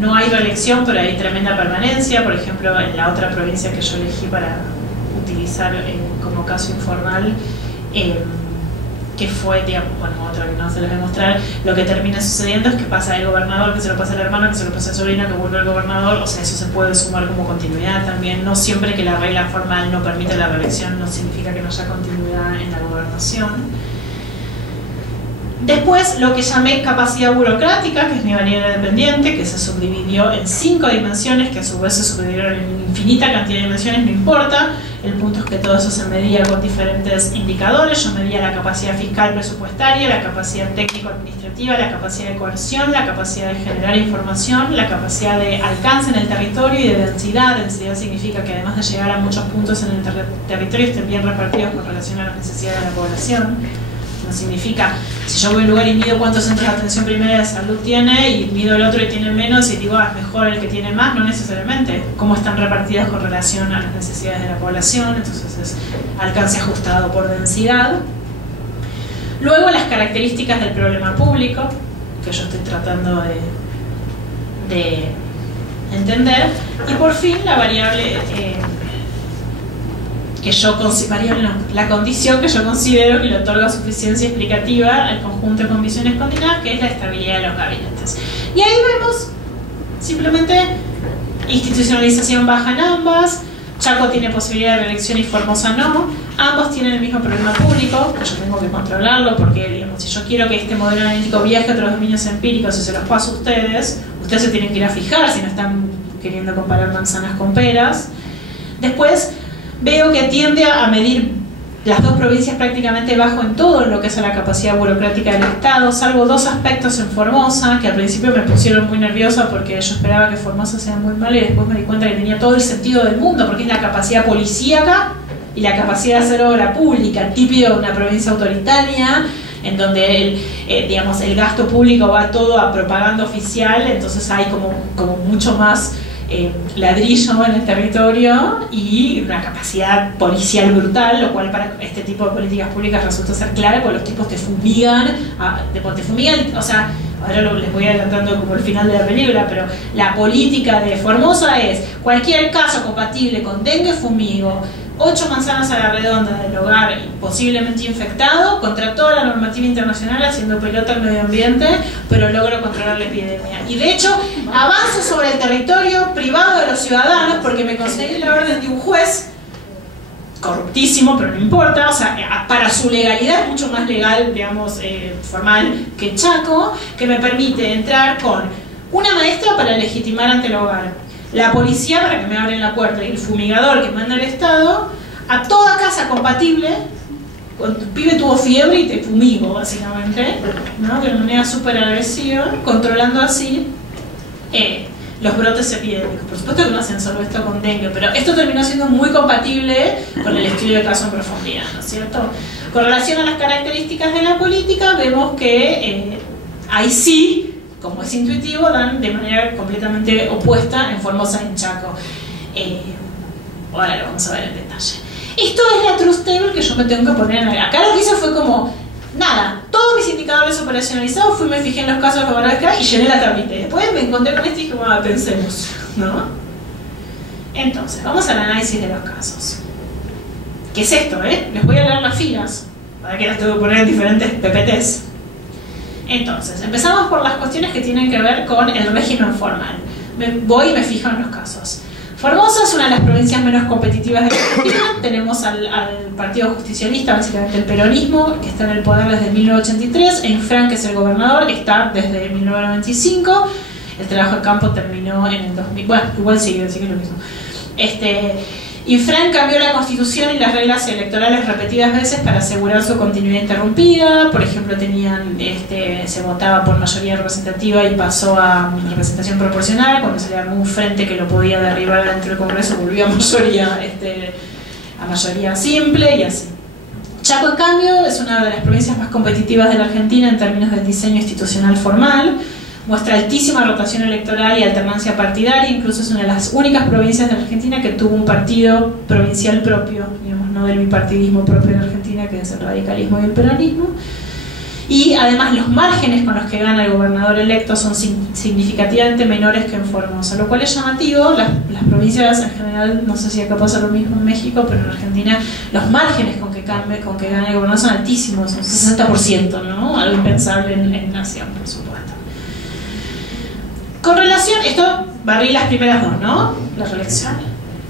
no hay reelección, pero hay tremenda permanencia. Por ejemplo, en la otra provincia que yo elegí para utilizar como caso informal, que fue, digamos, bueno, otra que no se les voy a mostrar, lo que termina sucediendo es que pasa el gobernador, que se lo pasa al hermano, que se lo pasa al sobrino, que vuelve al gobernador. O sea, eso se puede sumar como continuidad también. No siempre que la regla formal no permite la reelección no significa que no haya continuidad en la gobernación. Después, lo que llamé capacidad burocrática, que es mi variable dependiente, que se subdividió en 5 dimensiones, que a su vez se subdividieron en infinita cantidad de dimensiones, no importa. El punto es que todo eso se medía con diferentes indicadores. Yo medía la capacidad fiscal presupuestaria, la capacidad técnico-administrativa, la capacidad de coerción, la capacidad de generar información, la capacidad de alcance en el territorio y de densidad. Densidad significa que además de llegar a muchos puntos en el territorio estén bien repartidos con relación a las necesidades de la población. No significa, si yo voy a un lugar y mido cuántos centros de atención primaria de salud tiene, y mido el otro y tiene menos, y digo, es mejor el que tiene más, no necesariamente. Cómo están repartidas con relación a las necesidades de la población, entonces es alcance ajustado por densidad. Luego las características del problema público, que yo estoy tratando de entender, y por fin la variable la condición que yo considero que le otorga suficiencia explicativa al conjunto de condiciones combinadas, que es la estabilidad de los gabinetes. Y ahí vemos simplemente institucionalización baja en ambas, Chaco tiene posibilidad de reelección y Formosa no, ambos tienen el mismo problema público, que yo tengo que controlarlo porque, digamos, si yo quiero que este modelo analítico viaje a otros dominios empíricos y se los paso a ustedes se tienen que ir a fijar si no están queriendo comparar manzanas con peras. Después veo que tiende a medir las dos provincias prácticamente bajo en todo lo que es la capacidad burocrática del Estado, salvo dos aspectos en Formosa, que al principio me pusieron muy nerviosa porque yo esperaba que Formosa sea muy malo y después me di cuenta que tenía todo el sentido del mundo, porque es la capacidad policíaca y la capacidad de hacer obra pública, típico de una provincia autoritaria, en donde digamos, el gasto público va todo a propaganda oficial, entonces hay como mucho más ladrillo en el territorio y una capacidad policial brutal, lo cual para este tipo de políticas públicas resulta ser clave, porque los tipos te fumigan, o sea, ahora les voy adelantando como el final de la película, pero la política de Formosa es cualquier caso compatible con dengue, fumigo, 8 manzanas a la redonda del hogar posiblemente infectado, contra toda la normativa internacional, haciendo pelota al medio ambiente, pero logro controlar la epidemia. Y de hecho, avanzo sobre el territorio privado de los ciudadanos porque me conseguí la orden de un juez, corruptísimo, pero no importa, o sea, para su legalidad es mucho más legal, digamos, formal que Chaco, que me permite entrar con una maestra para legitimar ante el hogar, la policía para que me abren la puerta y el fumigador que manda el Estado, a toda casa compatible, cuando tu pibe tuvo fiebre y te fumigo, básicamente, ¿no? De una manera súper agresiva, controlando así los brotes epidémicos. Por supuesto que no hacen solo esto con dengue, pero esto terminó siendo muy compatible con el estudio de caso en profundidad, ¿no es cierto? Con relación a las características de la política, vemos que ahí sí, como es intuitivo, dan de manera completamente opuesta en Formosa y en Chaco. Ahora lo vamos a ver en detalle. Esto es la truth table que yo me tengo que poner. Acá lo que hice fue como, nada, todos mis indicadores operacionalizados, me fijé en los casos que van acá y llené la tablita. Y después me encontré con esto y dije, bueno, pensemos, ¿no? Entonces, vamos al análisis de los casos. ¿Qué es esto, Les voy a leer las filas, para que las tengo que poner en diferentes PPTs. Entonces, empezamos por las cuestiones que tienen que ver con el régimen formal. Voy y me fijo en los casos. Formosa es una de las provincias menos competitivas de la Argentina. Tenemos al Partido Justicialista, básicamente el peronismo, que está en el poder desde 1983. Infran, que es el gobernador, está desde 1995. El trabajo de campo terminó en el 2000. Bueno, igual sigue, así que es lo mismo. Infran cambió la constitución y las reglas electorales repetidas veces para asegurar su continuidad interrumpida. Por ejemplo, se votaba por mayoría representativa y pasó a representación proporcional. Cuando se le armó un frente que lo podía derribar dentro del Congreso, volvió a mayoría simple y así. Chaco, en cambio, es una de las provincias más competitivas de la Argentina en términos del diseño institucional formal. Muestra altísima rotación electoral y alternancia partidaria, incluso es una de las únicas provincias de la Argentina que tuvo un partido provincial propio, digamos, no del bipartidismo propio de la Argentina, que es el radicalismo y el peronismo. Y además los márgenes con los que gana el gobernador electo son significativamente menores que en Formosa, lo cual es llamativo. Las provincias en general, no sé si acá pasa lo mismo en México, pero en Argentina los márgenes con que gana el gobernador son altísimos, son 60%, ¿no? Algo impensable en nación, por supuesto. Con relación, esto barrí las primeras dos, ¿no? La reelección.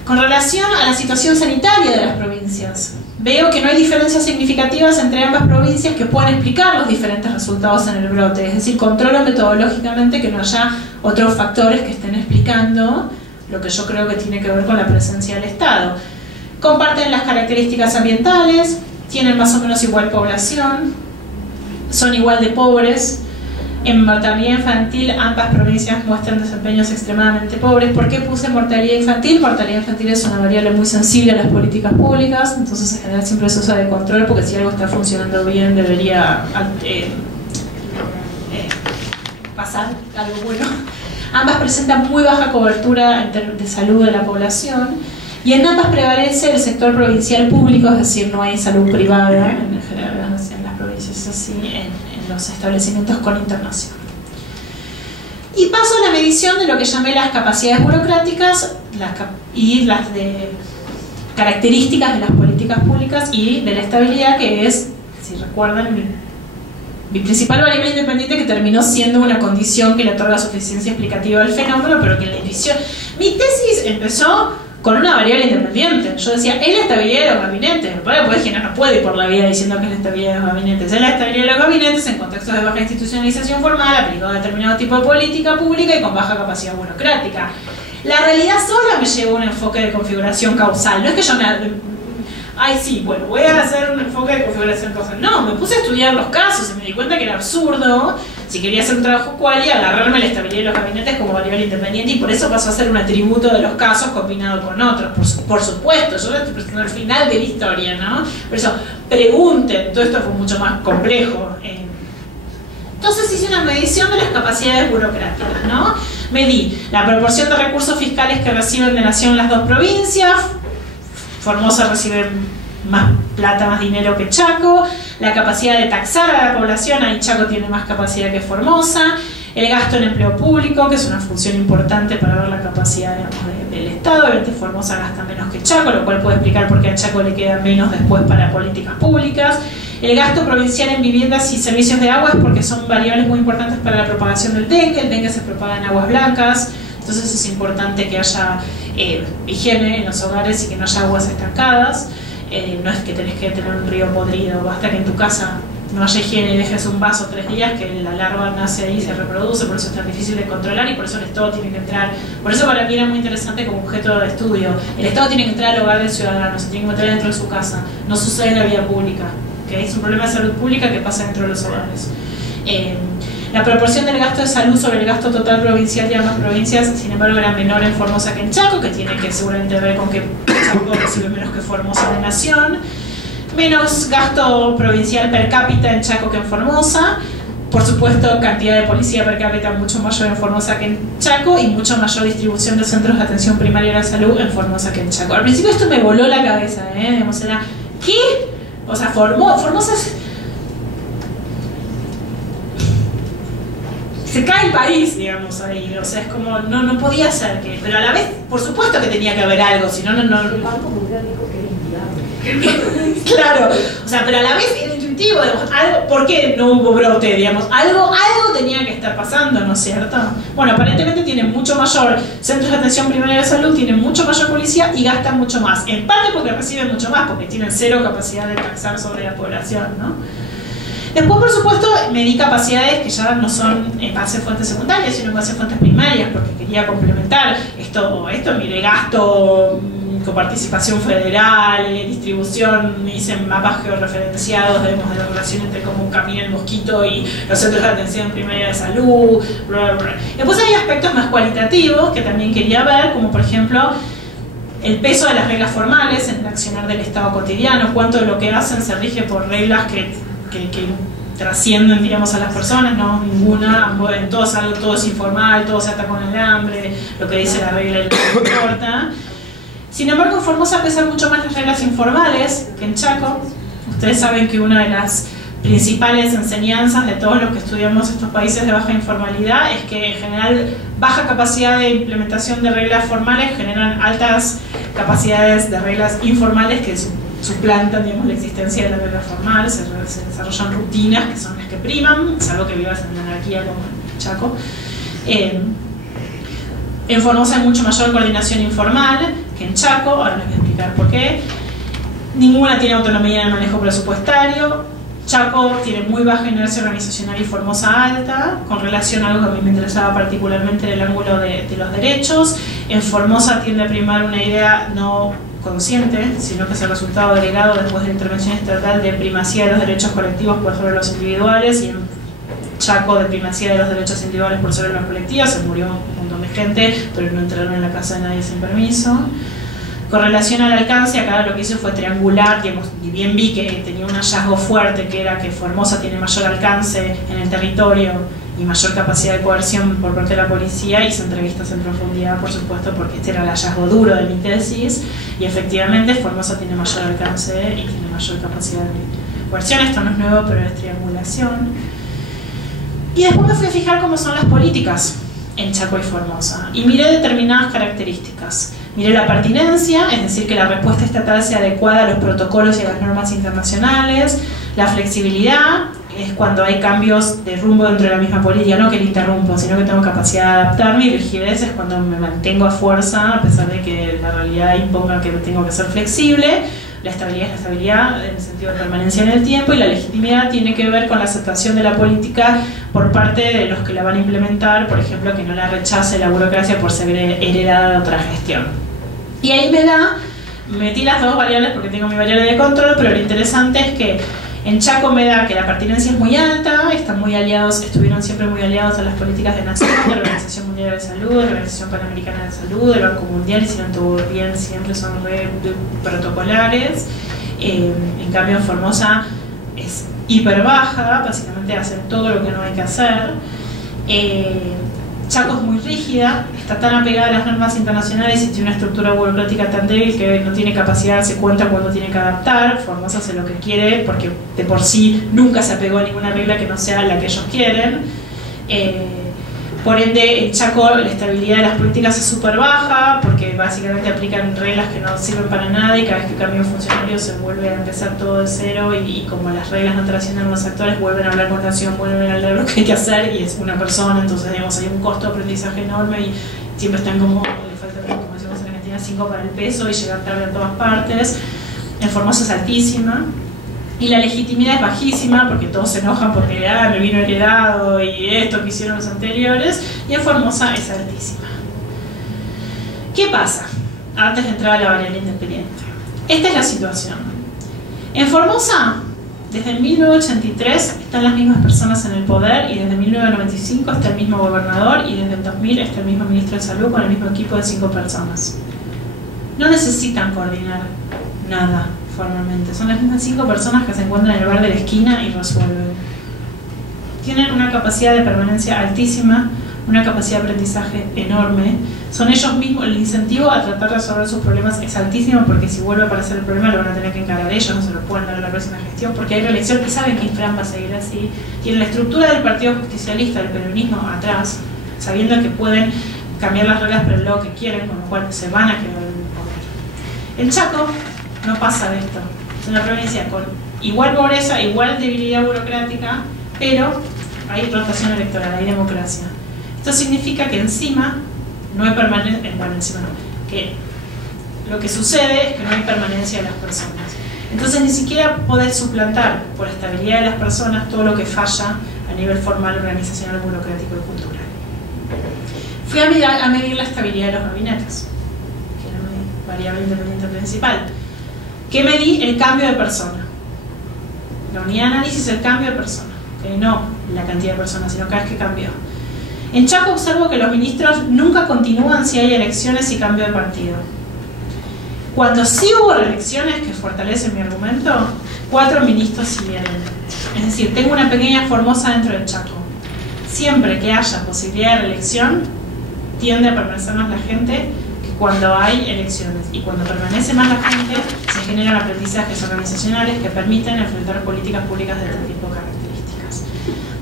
Con relación a la situación sanitaria de las provincias, veo que no hay diferencias significativas entre ambas provincias que puedan explicar los diferentes resultados en el brote. Es decir, controlo metodológicamente que no haya otros factores que estén explicando lo que yo creo que tiene que ver con la presencia del Estado. Comparten las características ambientales, tienen más o menos igual población, son igual de pobres. En mortalidad infantil, ambas provincias muestran desempeños extremadamente pobres. ¿Por qué puse mortalidad infantil? Mortalidad infantil es una variable muy sensible a las políticas públicas, entonces en general siempre se usa de control, porque si algo está funcionando bien debería pasar algo bueno. Ambas presentan muy baja cobertura en términos de salud de la población, y en ambas prevalece el sector provincial público, es decir, no hay salud privada en general en las provincias así, en los establecimientos con internación. Y paso a la medición de lo que llamé las capacidades burocráticas y las de características de las políticas públicas y de la estabilidad, que es, si recuerdan, mi principal variable independiente, que terminó siendo una condición que le otorga suficiencia explicativa al fenómeno, pero que en la edición... Mi tesis empezó con una variable independiente. Yo decía, es la estabilidad de los gabinetes. Pues no puede ir por la vida diciendo que es la estabilidad de los gabinetes. Es la estabilidad de los gabinetes en contextos de baja institucionalización formal, aplicado a determinado tipo de política pública y con baja capacidad burocrática. La realidad sola me llevó a un enfoque de configuración causal. No es que yo ay, sí, bueno, voy a hacer un enfoque de configuración causal. No, me puse a estudiar los casos y me di cuenta que era absurdo, si quería hacer un trabajo quali, agarrarme la estabilidad de los gabinetes como variable independiente, y por eso pasó a ser un atributo de los casos combinado con otros. Por supuesto, yo estoy presentando el final de la historia, ¿no? Por eso, pregunten, todo esto fue mucho más complejo. Entonces hice una medición de las capacidades burocráticas, ¿no? Medí la proporción de recursos fiscales que reciben de nación las dos provincias. Formosa recibe más plata, más dinero que Chaco. La capacidad de taxar a la población, ahí Chaco tiene más capacidad que Formosa. El gasto en empleo público, que es una función importante para ver la capacidad, digamos, del Estado. Obviamente Formosa gasta menos que Chaco, lo cual puede explicar por qué a Chaco le queda menos después para políticas públicas. El gasto provincial en viviendas y servicios de agua es porque son variables muy importantes para la propagación del dengue. El dengue se propaga en aguas blancas, entonces es importante que haya higiene en los hogares y que no haya aguas estancadas. No es que tenés que tener un río podrido, basta que en tu casa no haya higiene y dejes un vaso 3 días, que la larva nace ahí y se reproduce, por eso es tan difícil de controlar, y por eso el Estado tiene que entrar. Por eso para mí era muy interesante como objeto de estudio. El Estado tiene que entrar al hogar del ciudadano, se tiene que meter dentro de su casa, no sucede en la vía pública, ¿okay? Es un problema de salud pública que pasa dentro de los hogares. La proporción del gasto de salud sobre el gasto total provincial de ambas provincias, sin embargo, era menor en Formosa que en Chaco, que tiene que seguramente ver con que Chaco recibe menos que Formosa de nación. Menos gasto provincial per cápita en Chaco que en Formosa. Por supuesto, cantidad de policía per cápita mucho mayor en Formosa que en Chaco, y mucho mayor distribución de centros de atención primaria de la salud en Formosa que en Chaco. Al principio esto me voló la cabeza, digamos, era, ¿qué? O sea, Formosa se cae el país, digamos, ahí, o sea, es como, no podía ser que, pero a la vez, por supuesto que tenía que haber algo, si no. El Banco Mundial dijo que era inviable. Claro, o sea, pero a la vez era intuitivo, digamos, algo, ¿por qué no hubo brote, digamos? Algo tenía que estar pasando, ¿no es cierto? Bueno, aparentemente tienen mucho mayor centros de atención primaria de salud, tienen mucho mayor policía y gastan mucho más, en parte porque reciben mucho más, porque tienen cero capacidad de taxar sobre la población, ¿no? Después, por supuesto, medí capacidades que ya no son en base a fuentes secundarias, sino en base a fuentes primarias, porque quería complementar esto mire, gasto con participación federal, distribución, hice mapas georreferenciados, de la relación entre cómo camina el mosquito y los centros de atención primaria de salud, bla, bla, bla. Después hay aspectos más cualitativos que también quería ver, como por ejemplo el peso de las reglas formales en el accionar del Estado cotidiano, cuánto de lo que hacen se rige por reglas que trascienden, digamos, a las personas, no, ninguna, todo es informal, todo se ata con el hambre, lo que dice la regla no importa. Sin embargo, en Formosa pesan mucho más las reglas informales que en Chaco. Ustedes saben que una de las principales enseñanzas de todos los que estudiamos estos países de baja informalidad es que en general baja capacidad de implementación de reglas formales generan altas capacidades de reglas informales que suplantan, digamos, la existencia de la regla formal, se desarrollan rutinas que son las que priman, salvo que vivas en la anarquía como en Chaco. En Formosa hay mucho mayor coordinación informal que en Chaco, ahora les voy a explicar por qué. Ninguna tiene autonomía en el manejo presupuestario. Chaco tiene muy baja inercia organizacional y Formosa alta, con relación a algo que a mí me interesaba particularmente en el ángulo de los derechos. En Formosa tiende a primar una idea no consciente, sino que es el resultado agregado después de la intervención estatal de primacía de los derechos colectivos por sobre los individuales, y en Chaco de primacía de los derechos individuales por sobre los colectivos, se murió un montón de gente, pero no entraron en la casa de nadie sin permiso. Con relación al alcance, acá lo que hice fue triangular, digamos, y bien vi que tenía un hallazgo fuerte, que era que Formosa tiene mayor alcance en el territorio y mayor capacidad de coerción por parte de la policía. Hice entrevistas en profundidad, por supuesto, porque este era el hallazgo duro de mi tesis, y efectivamente Formosa tiene mayor alcance y tiene mayor capacidad de coerción. Esto no es nuevo, pero es triangulación. Y después me fui a fijar cómo son las políticas en Chaco y Formosa, y miré determinadas características. Miré la pertinencia, es decir, que la respuesta estatal sea adecuada a los protocolos y a las normas internacionales. La flexibilidad es cuando hay cambios de rumbo dentro de la misma política, no que le interrumpo, sino que tengo capacidad de adaptarme. Y rigidez es cuando me mantengo a fuerza, a pesar de que la realidad imponga que tengo que ser flexible. La estabilidad es la estabilidad en el sentido de permanencia en el tiempo, y la legitimidad tiene que ver con la aceptación de la política por parte de los que la van a implementar, por ejemplo, que no la rechace la burocracia por ser heredada de otra gestión. Y ahí metí las dos variables porque tengo mi variable de control, pero lo interesante es que en Chaco me da que la pertinencia es muy alta, están muy aliados, estuvieron siempre muy aliados a las políticas de Naciones, de la Organización Mundial de Salud, de la Organización Panamericana de Salud, del Banco Mundial, hicieron todo bien, siempre son protocolares. En cambio en Formosa es hiper baja, básicamente hacen todo lo que no hay que hacer. Chaco es muy rígida, está tan apegada a las normas internacionales y tiene una estructura burocrática tan débil que no tiene capacidad de darse cuenta cuando tiene que adaptar. Formosa hace lo que quiere porque de por sí nunca se apegó a ninguna regla que no sea la que ellos quieren. Por ende, en Chaco la estabilidad de las políticas es súper baja porque básicamente aplican reglas que no sirven para nada, y cada vez que cambia un funcionario se vuelve a empezar todo de cero, y como las reglas no trascienden los actores, vuelven a hablar con nación, vuelven a leer lo que hay que hacer, y es una persona. Entonces, digamos, hay un costo de aprendizaje enorme y siempre están como, le falta, como decimos en Argentina, 5 para el peso, y llegan tarde a todas partes. En Formosa es altísima. Y la legitimidad es bajísima porque todos se enojan porque me vino heredado y esto que hicieron los anteriores, y en Formosa es altísima. ¿Qué pasa? Antes de entrar a la variable independiente. Esta es la situación. En Formosa, desde 1983 están las mismas personas en el poder, y desde 1995 está el mismo gobernador, y desde el 2000 está el mismo ministro de Salud con el mismo equipo de 5 personas. No necesitan coordinar nada formalmente, son las mismas 5 personas que se encuentran en el bar de la esquina y resuelven. Tienen una capacidad de permanencia altísima, una capacidad de aprendizaje enorme, son ellos mismos, el incentivo a tratar de resolver sus problemas es altísimo, porque si vuelve a aparecer el problema lo van a tener que encarar ellos, no se lo pueden dar a la próxima gestión porque hay reelección, y saben que Infran va a seguir así. Tienen la estructura del Partido Justicialista, del peronismo atrás, sabiendo que pueden cambiar las reglas para el lado que quieren, con lo cual se van a quedar en el poder. En Chaco no pasa de esto. Es una provincia con igual pobreza, igual debilidad burocrática, pero hay rotación electoral, hay democracia. Esto significa que encima no hay permanencia, que lo que sucede es que no hay permanencia de las personas. Entonces ni siquiera podés suplantar por estabilidad de las personas todo lo que falla a nivel formal, organizacional, burocrático y cultural. Fui a medir la estabilidad de los gabinetes, que era mi variable independiente principal. ¿Qué medí? El cambio de persona. La unidad de análisis es el cambio de persona, que no la cantidad de personas, sino cada vez que cambió. En Chaco observo que los ministros nunca continúan si hay elecciones y cambio de partido. Cuando sí hubo reelecciones, que fortalecen mi argumento, 4 ministros siguieron. Es decir, tengo una pequeña Formosa dentro del Chaco. Siempre que haya posibilidad de reelección, tiende a permanecer más la gente cuando hay elecciones, y cuando permanece más la gente se generan aprendizajes organizacionales que permiten enfrentar políticas públicas de este tipo de características.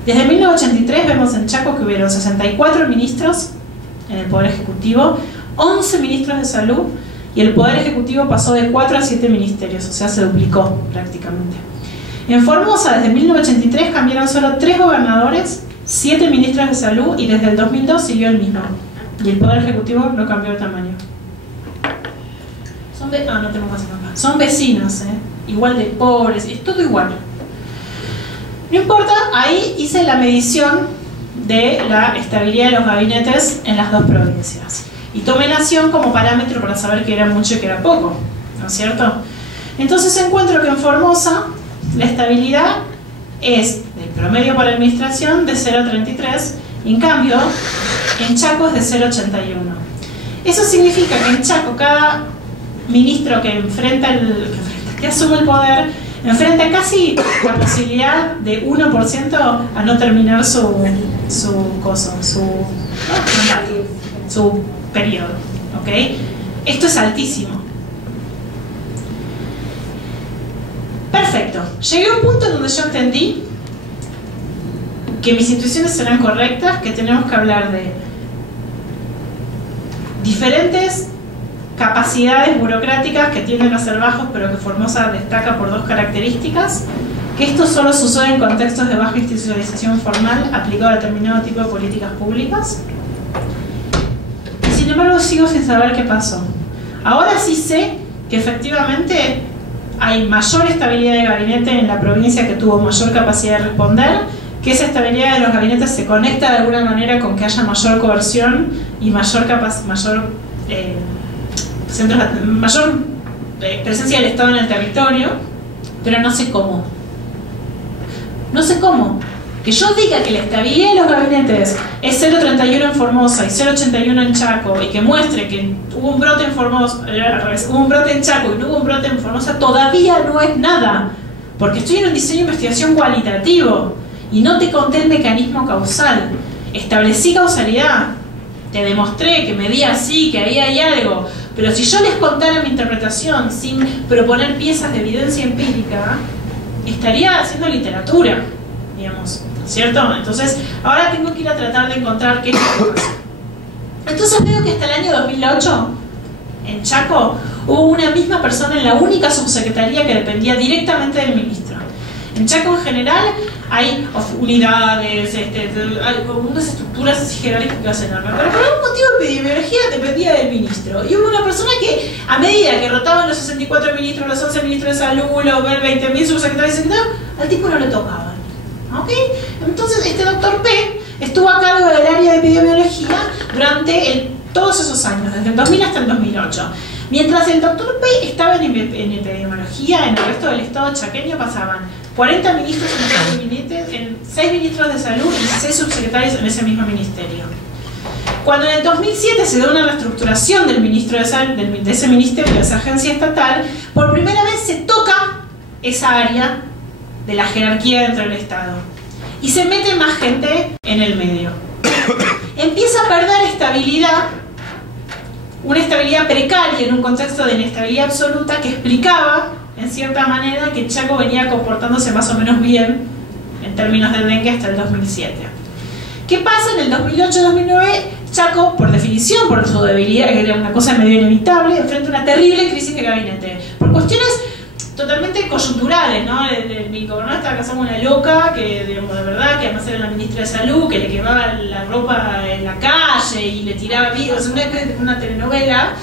Desde 1983 vemos en Chaco que hubieron 64 ministros en el Poder Ejecutivo, 11 ministros de Salud, y el Poder Ejecutivo pasó de 4 a 7 ministerios, o sea, se duplicó prácticamente. En Formosa, desde 1983 cambiaron solo 3 gobernadores, 7 ministros de Salud, y desde el 2002 siguió el mismo. Y el Poder Ejecutivo no cambió de tamaño. No tengo más acá. Son vecinos, igual de pobres, es todo igual. No importa, ahí hice la medición de la estabilidad de los gabinetes en las 2 provincias. Y tomé Nación como parámetro para saber qué era mucho y qué era poco, ¿no es cierto? Entonces encuentro que en Formosa la estabilidad es de promedio para administración de 0,33, y en cambio en Chaco es de 0,81. Eso significa que en Chaco cada ministro que asume el poder enfrenta casi la posibilidad de 1% a no terminar su periodo. ¿Okay? Esto es altísimo. Perfecto. Llegué a un punto en donde yo entendí que mis intuiciones eran correctas, que tenemos que hablar de diferentes capacidades burocráticas que tienden a ser bajos, pero que Formosa destaca por dos características: que esto solo sucede en contextos de baja institucionalización formal aplicado a determinado tipo de políticas públicas. Y sin embargo sigo sin saber qué pasó. Ahora sí sé que efectivamente hay mayor estabilidad de gabinete en la provincia que tuvo mayor capacidad de responder, que esa estabilidad de los gabinetes se conecta de alguna manera con que haya mayor coerción y mayor presencia del Estado en el territorio, pero no sé cómo. No sé cómo. Que yo diga que la estabilidad de los gabinetes es 0,31 en Formosa y 0,81 en Chaco, y que muestre que hubo un brote en Formosa, hubo un brote en Chaco y no hubo un brote en Formosa, todavía no es nada, porque estoy en un diseño de investigación cualitativo y no te conté el mecanismo causal. Establecí causalidad, te demostré que medí así, que ahí hay algo, pero si yo les contara mi interpretación sin proponer piezas de evidencia empírica, estaría haciendo literatura, digamos, ¿cierto? Entonces, ahora tengo que ir a tratar de encontrar qué es lo que pasa. Entonces veo que hasta el año 2008, en Chaco, hubo una misma persona en la única subsecretaría que dependía directamente del ministro. En Chaco en general hay unidades, hay unas estructuras jerárquicas enormes, pero por algún motivo epidemiología dependía del ministro. Y hubo una persona que, a medida que rotaban los 64 ministros, los 11 ministros de salud, los 20.000 subsecretarios, al tipo no le tocaban. ¿Okay? Entonces este doctor P estuvo a cargo del área de epidemiología durante todos esos años, desde el 2000 hasta el 2008. Mientras el doctor P estaba en epidemiología, en el resto del estado chaqueño pasaban 40 ministros en el gabinete, 6 ministros de salud y 16 subsecretarios en ese mismo ministerio. Cuando en el 2007 se dio una reestructuración del ministro de salud, de ese ministerio, de esa agencia estatal, por primera vez se toca esa área de la jerarquía dentro del Estado y se mete más gente en el medio. Empieza a perder estabilidad, una estabilidad precaria en un contexto de inestabilidad absoluta que explicaba en cierta manera que Chaco venía comportándose más o menos bien en términos de dengue hasta el 2007. ¿Qué pasa? En el 2008-2009 Chaco, por definición, por su debilidad, que era una cosa medio inevitable, enfrenta una terrible crisis de gabinete por cuestiones totalmente coyunturales, ¿no? Mi gobernador estaba casado con una loca que, digamos, de verdad, que además era la ministra de salud, que le quemaba la ropa en la calle y le tiraba vidrios, una telenovela.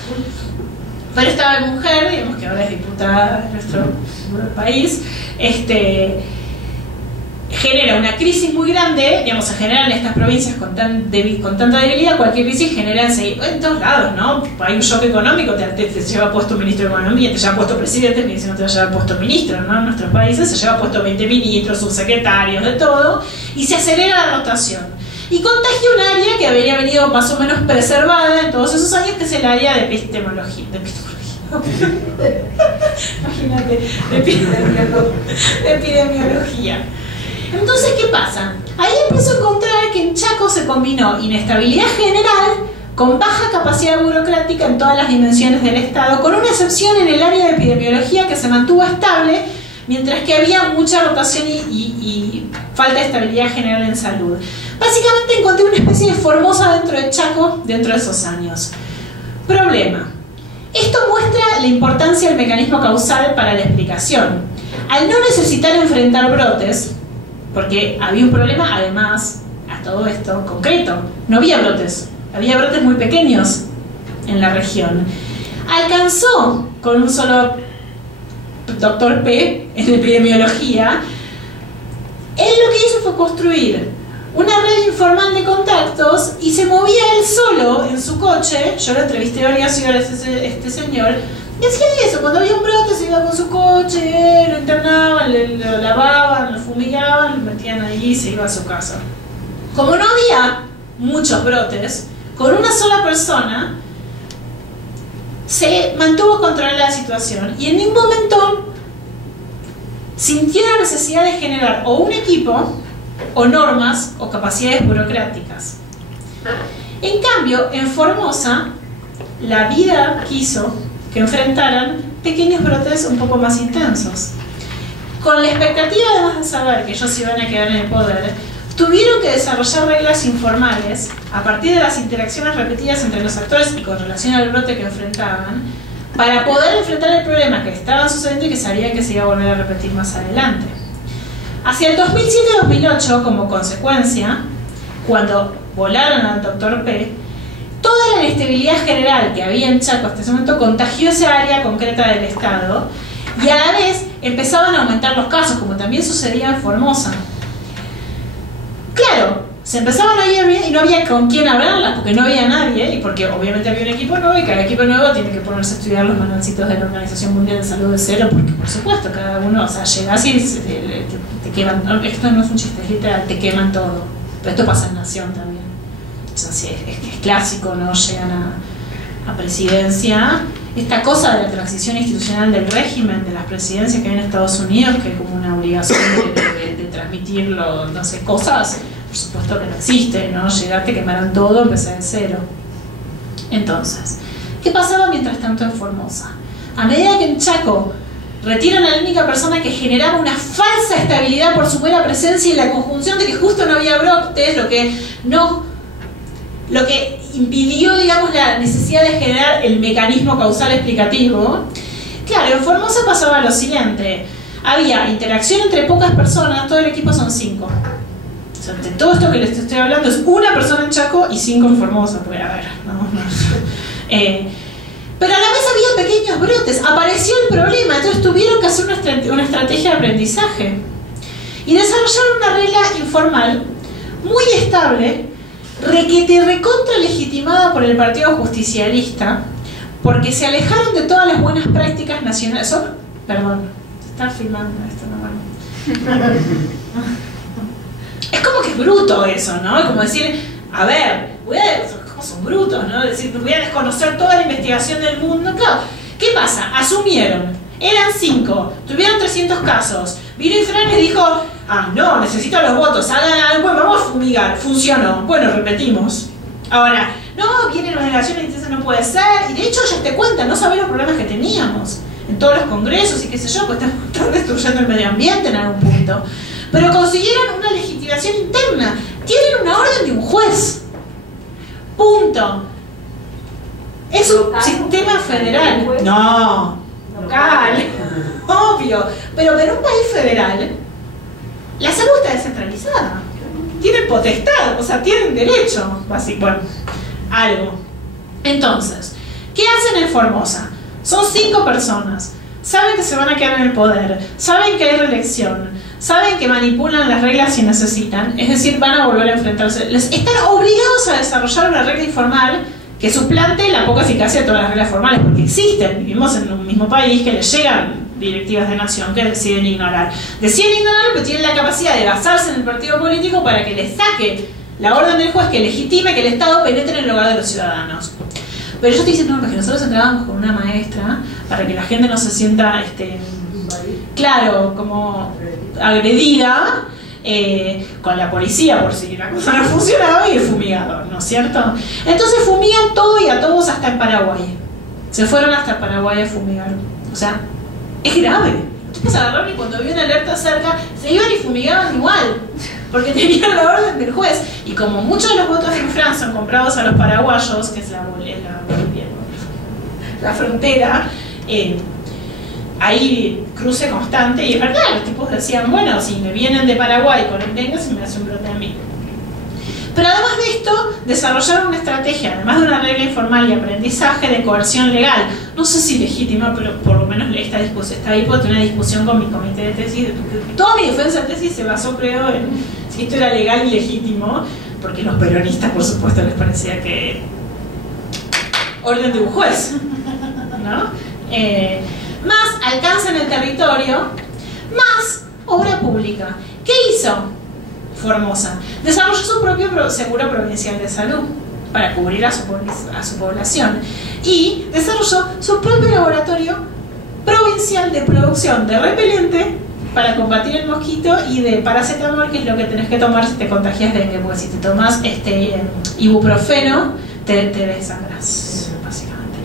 Pero estaba de mujer, digamos, que ahora es diputada de nuestro país, genera una crisis muy grande, digamos, se generan en estas provincias con tanta debilidad, cualquier crisis genera en todos lados, ¿no? Hay un shock económico, te lleva puesto ministro de Economía, te lleva puesto presidente, que si no te lleva puesto ministro, ¿no? En nuestros países se lleva puesto 20 ministros, subsecretarios, de todo, y se acelera la rotación. Y contagia un área que habría venido más o menos preservada en todos esos años, que es el área de epistemología. Imagínate, de epidemiología. Entonces, ¿qué pasa? Ahí empiezo a encontrar que en Chaco se combinó inestabilidad general con baja capacidad burocrática en todas las dimensiones del Estado, con una excepción en el área de epidemiología que se mantuvo estable, mientras que había mucha rotación y falta de estabilidad general en salud. Básicamente encontré una especie de Formosa dentro de Chaco dentro de esos años. Problema. Esto muestra la importancia del mecanismo causal para la explicación. Al no necesitar enfrentar brotes, porque había un problema, además, a todo esto, concreto, no había brotes muy pequeños en la región. Alcanzó con un solo doctor P en epidemiología. Él lo que hizo fue construir una red informal de contactos y se movía él solo en su coche. Yo lo entrevisté varias horas este señor, Y hacía eso, cuando había un brote se iba con su coche, lo internaban, lo lavaban, lo fumigaban, lo metían ahí y se iba a su casa. Como no había muchos brotes, con una sola persona se mantuvo controlada la situación y en ningún momento sintió la necesidad de generar o un equipo, o normas, o capacidades burocráticas. En cambio, en Formosa, la vida quiso que enfrentaran pequeños brotes un poco más intensos. Con la expectativa, además de saber que ellos iban a quedar en el poder, tuvieron que desarrollar reglas informales a partir de las interacciones repetidas entre los actores y con relación al brote que enfrentaban, para poder enfrentar el problema que estaba sucediendo y que sabían que se iba a volver a repetir más adelante. Hacia el 2007-2008, como consecuencia, cuando volaron al Dr. P, toda la inestabilidad general que había en Chaco hasta ese momento contagió esa área concreta del Estado y a la vez empezaban a aumentar los casos, como también sucedía en Formosa. Claro, se empezaban a ir bien y no había con quién hablarlas porque no había nadie y porque obviamente había un equipo nuevo y cada equipo nuevo tiene que ponerse a estudiar los manualcitos de la Organización Mundial de Salud de cero porque por supuesto cada uno, o sea, llegas y te queman, esto no es un chiste, es literal, te queman todo, pero esto pasa en Nación también, o sea, sí, es clásico, ¿no? Llegan a presidencia, esta cosa de la transición institucional del régimen, de las presidencias que hay en Estados Unidos, que es como una obligación de transmitirlo, no sé, cosas, por supuesto que no existe, ¿no? Llegaste, quemaron todo, empecé de cero. Entonces, ¿qué pasaba mientras tanto en Formosa? A medida que en Chaco retiran a la única persona que generaba una falsa estabilidad por su buena presencia y la conjunción de que justo no había brotes, lo que impidió, digamos, la necesidad de generar el mecanismo causal explicativo. Claro, en Formosa pasaba lo siguiente: había interacción entre pocas personas, todo el equipo son 5. O sea, de todo esto que les estoy hablando es una persona en Chaco y 5 en Formosa, pues a ver, no. Pero a la vez había pequeños brotes, apareció el problema, entonces tuvieron que hacer una estrategia de aprendizaje y desarrollaron una regla informal muy estable, recontra legitimada por el Partido Justicialista, porque se alejaron de todas las buenas prácticas nacionales. Perdón, se está filmando esto, no, bueno. Es como que es bruto eso, ¿no? Es como decir, a ver, ¿cómo son brutos, no? Es decir, voy a desconocer toda la investigación del mundo. Claro, ¿qué pasa? Asumieron, eran 5, tuvieron 300 casos. Vino Infran y dijo, no, necesito los votos, hagan algo, vamos a fumigar. Funcionó. Bueno, repetimos. Ahora, no, vienen las delegaciones y dicen no puede ser. Y de hecho, ellos te cuentan, no saben los problemas que teníamos en todos los congresos y qué sé yo, pues están destruyendo el medio ambiente en algún punto. Pero consiguieron una legitimación interna. Tienen una orden de un juez. Punto. Es un sistema federal. No, local. Obvio. Pero en un país federal, la salud está descentralizada. Tienen potestad, o sea, tienen derecho. Bueno, algo. Entonces, ¿qué hacen en Formosa? Son 5 personas. Saben que se van a quedar en el poder. Saben que hay reelección. Saben que manipulan las reglas si necesitan, es decir, van a volver a enfrentarse. Están obligados a desarrollar una regla informal que suplante la poca eficacia de todas las reglas formales, porque existen, vivimos en un mismo país que les llegan directivas de nación que deciden ignorar. Deciden ignorar, pero tienen la capacidad de basarse en el partido político para que les saque la orden del juez que legitime que el Estado penetre en el hogar de los ciudadanos. Pero yo te dicen, no, porque nosotros entrábamos con una maestra para que la gente no se sienta, claro, como agredida con la policía por si la cosa no funcionaba y el fumigador, ¿no es cierto? Entonces fumigan todo y a todos hasta en Paraguay. Se fueron hasta Paraguay a fumigar. O sea, es grave. Entonces agarraron y cuando había una alerta cerca se iban y fumigaban igual, porque tenían la orden del juez. Y como muchos de los votos de Infran son comprados a los paraguayos, que es la frontera, hay cruce constante y es verdad, los tipos decían, bueno, si me vienen de Paraguay con el dengue, se me hace un brote a mí. Pero además de esto, desarrollaron una estrategia, además de una regla informal y aprendizaje de coerción legal, no sé si legítima, pero por lo menos está ahí puedo tener una discusión con mi comité de tesis. Toda mi defensa de tesis se basó, creo, en si esto era legal y legítimo, porque los peronistas, por supuesto, les parecía que orden de un juez, ¿no? más alcance en el territorio, más obra pública. ¿Qué hizo Formosa? Desarrolló su propio seguro provincial de salud para cubrir a su población y desarrolló su propio laboratorio provincial de producción de repelente para combatir el mosquito y de paracetamol, que es lo que tenés que tomar si te contagias dengue, porque si te tomas ibuprofeno te desangras, básicamente.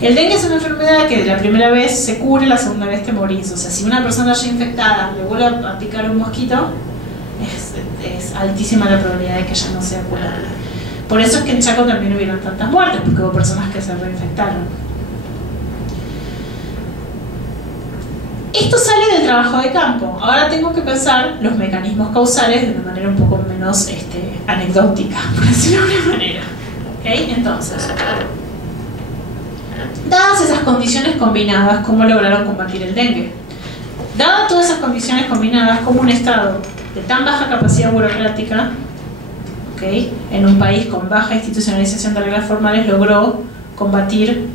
El dengue es una enfermedad que la primera vez se cura, la segunda vez te morís. O sea, si una persona ya infectada le vuelve a picar un mosquito, es altísima la probabilidad de que ya no sea curable. Por eso es que en Chaco también hubieron tantas muertes, porque hubo personas que se reinfectaron. Esto sale del trabajo de campo. Ahora tengo que pensar los mecanismos causales de una manera un poco menos anecdótica, por decirlo de alguna manera. ¿Okay? Entonces, dadas esas condiciones combinadas, ¿cómo lograron combatir el dengue? Dadas todas esas condiciones combinadas, ¿cómo un Estado de tan baja capacidad burocrática, ¿okay?, en un país con baja institucionalización de reglas formales, logró combatir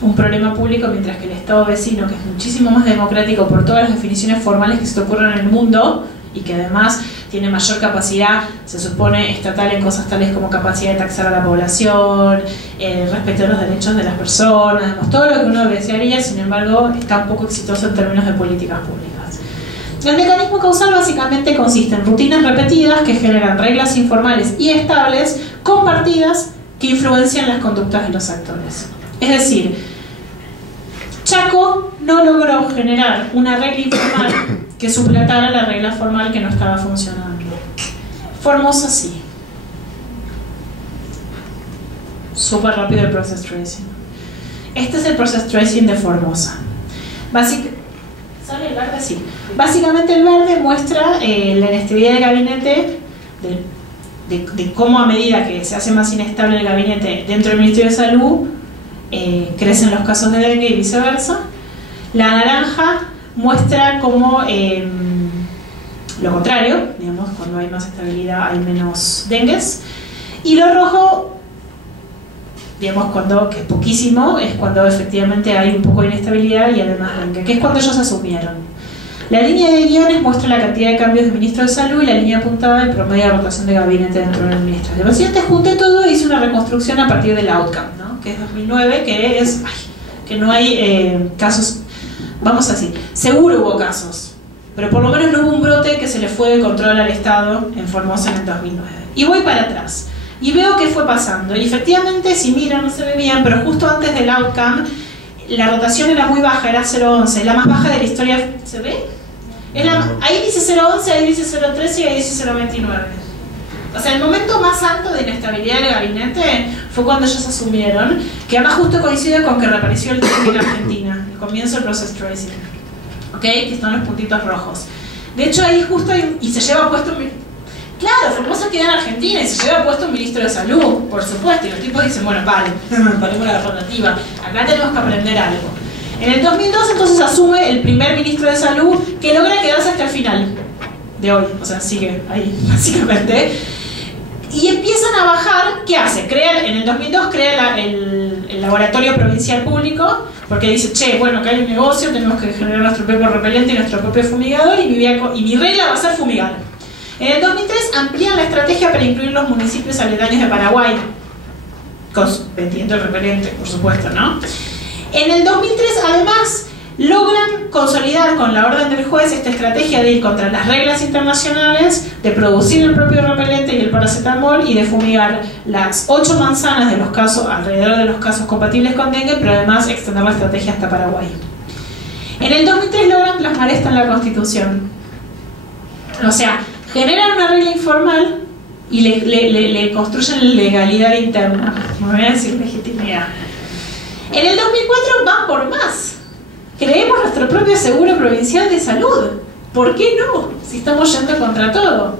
un problema público, mientras que el Estado vecino, que es muchísimo más democrático por todas las definiciones formales que se te ocurren en el mundo y que además tiene mayor capacidad, se supone, estatal en cosas tales como capacidad de taxar a la población, respetar los derechos de las personas, digamos, todo lo que uno desearía, sin embargo, está un poco exitoso en términos de políticas públicas. El mecanismo causal básicamente consiste en rutinas repetidas que generan reglas informales y estables compartidas que influencian las conductas de los actores. Es decir, Chaco no logró generar una regla informal que suplantara la regla formal que no estaba funcionando. Formosa sí. Súper rápido el process tracing. Este es el process tracing de Formosa. ¿Sale el verde? Sí. Básicamente el verde muestra la inestabilidad del gabinete, de cómo a medida que se hace más inestable el gabinete dentro del Ministerio de Salud, crecen los casos de dengue y viceversa. La naranja muestra cómo lo contrario, digamos, cuando hay más estabilidad hay menos dengues. Y lo rojo, digamos, que es poquísimo, es cuando efectivamente hay un poco de inestabilidad y además dengue, que es cuando ellos asumieron. La línea de guiones muestra la cantidad de cambios de ministro de salud y la línea apuntada el promedio de rotación de gabinete dentro del ministerio. Así que junté todo y hice una reconstrucción a partir del outcome, ¿no?, que es 2009, que es que no hay casos, vamos a decir, seguro hubo casos, pero por lo menos no hubo un brote que se le fue de control al Estado en Formosa en el 2009. Y voy para atrás y veo qué fue pasando. Y efectivamente, si miran, no se ve bien, pero justo antes del outcome la rotación era muy baja, era 0,11, la más baja de la historia. ¿Se ve? Ahí dice 0,11, ahí dice 0,13 y ahí dice 0,29. O sea, el momento más alto de inestabilidad del gabinete fue cuando ellos asumieron, que además justo coincide con que reapareció el dengue en Argentina, el comienzo del process tracing, ¿ok?, que están los puntitos rojos. De hecho, ahí justo y se lleva puesto claro, Formosa queda en Argentina y se lleva puesto un ministro de salud, por supuesto, y los tipos dicen, bueno, paremos la rotativa, acá tenemos que aprender algo. En el 2002 entonces asume el primer ministro de salud, que logra quedarse hasta el final de hoy, o sea, sigue ahí básicamente, y empiezan a bajar. ¿Qué hace? En el 2002 crea el laboratorio provincial público, porque dice, che, bueno, acá hay un negocio, tenemos que generar nuestro propio repelente y nuestro propio fumigador, y mi regla va a ser fumigar. En el 2003 amplían la estrategia para incluir los municipios aledaños de Paraguay, vendiendo el repelente, por supuesto, ¿no? En el 2003, además, logran consolidar con la orden del juez esta estrategia de ir contra las reglas internacionales, de producir el propio repelente y el paracetamol y de fumigar las 8 manzanas de los casos, alrededor de los casos compatibles con dengue, pero además extender la estrategia hasta Paraguay. En el 2003 logran plasmar esto en la Constitución. O sea, generan una regla informal y le construyen legalidad interna, me voy a decir legitimidad. En el 2004 van por más. Creemos nuestro propio seguro provincial de salud. ¿Por qué no? Si estamos yendo contra todo.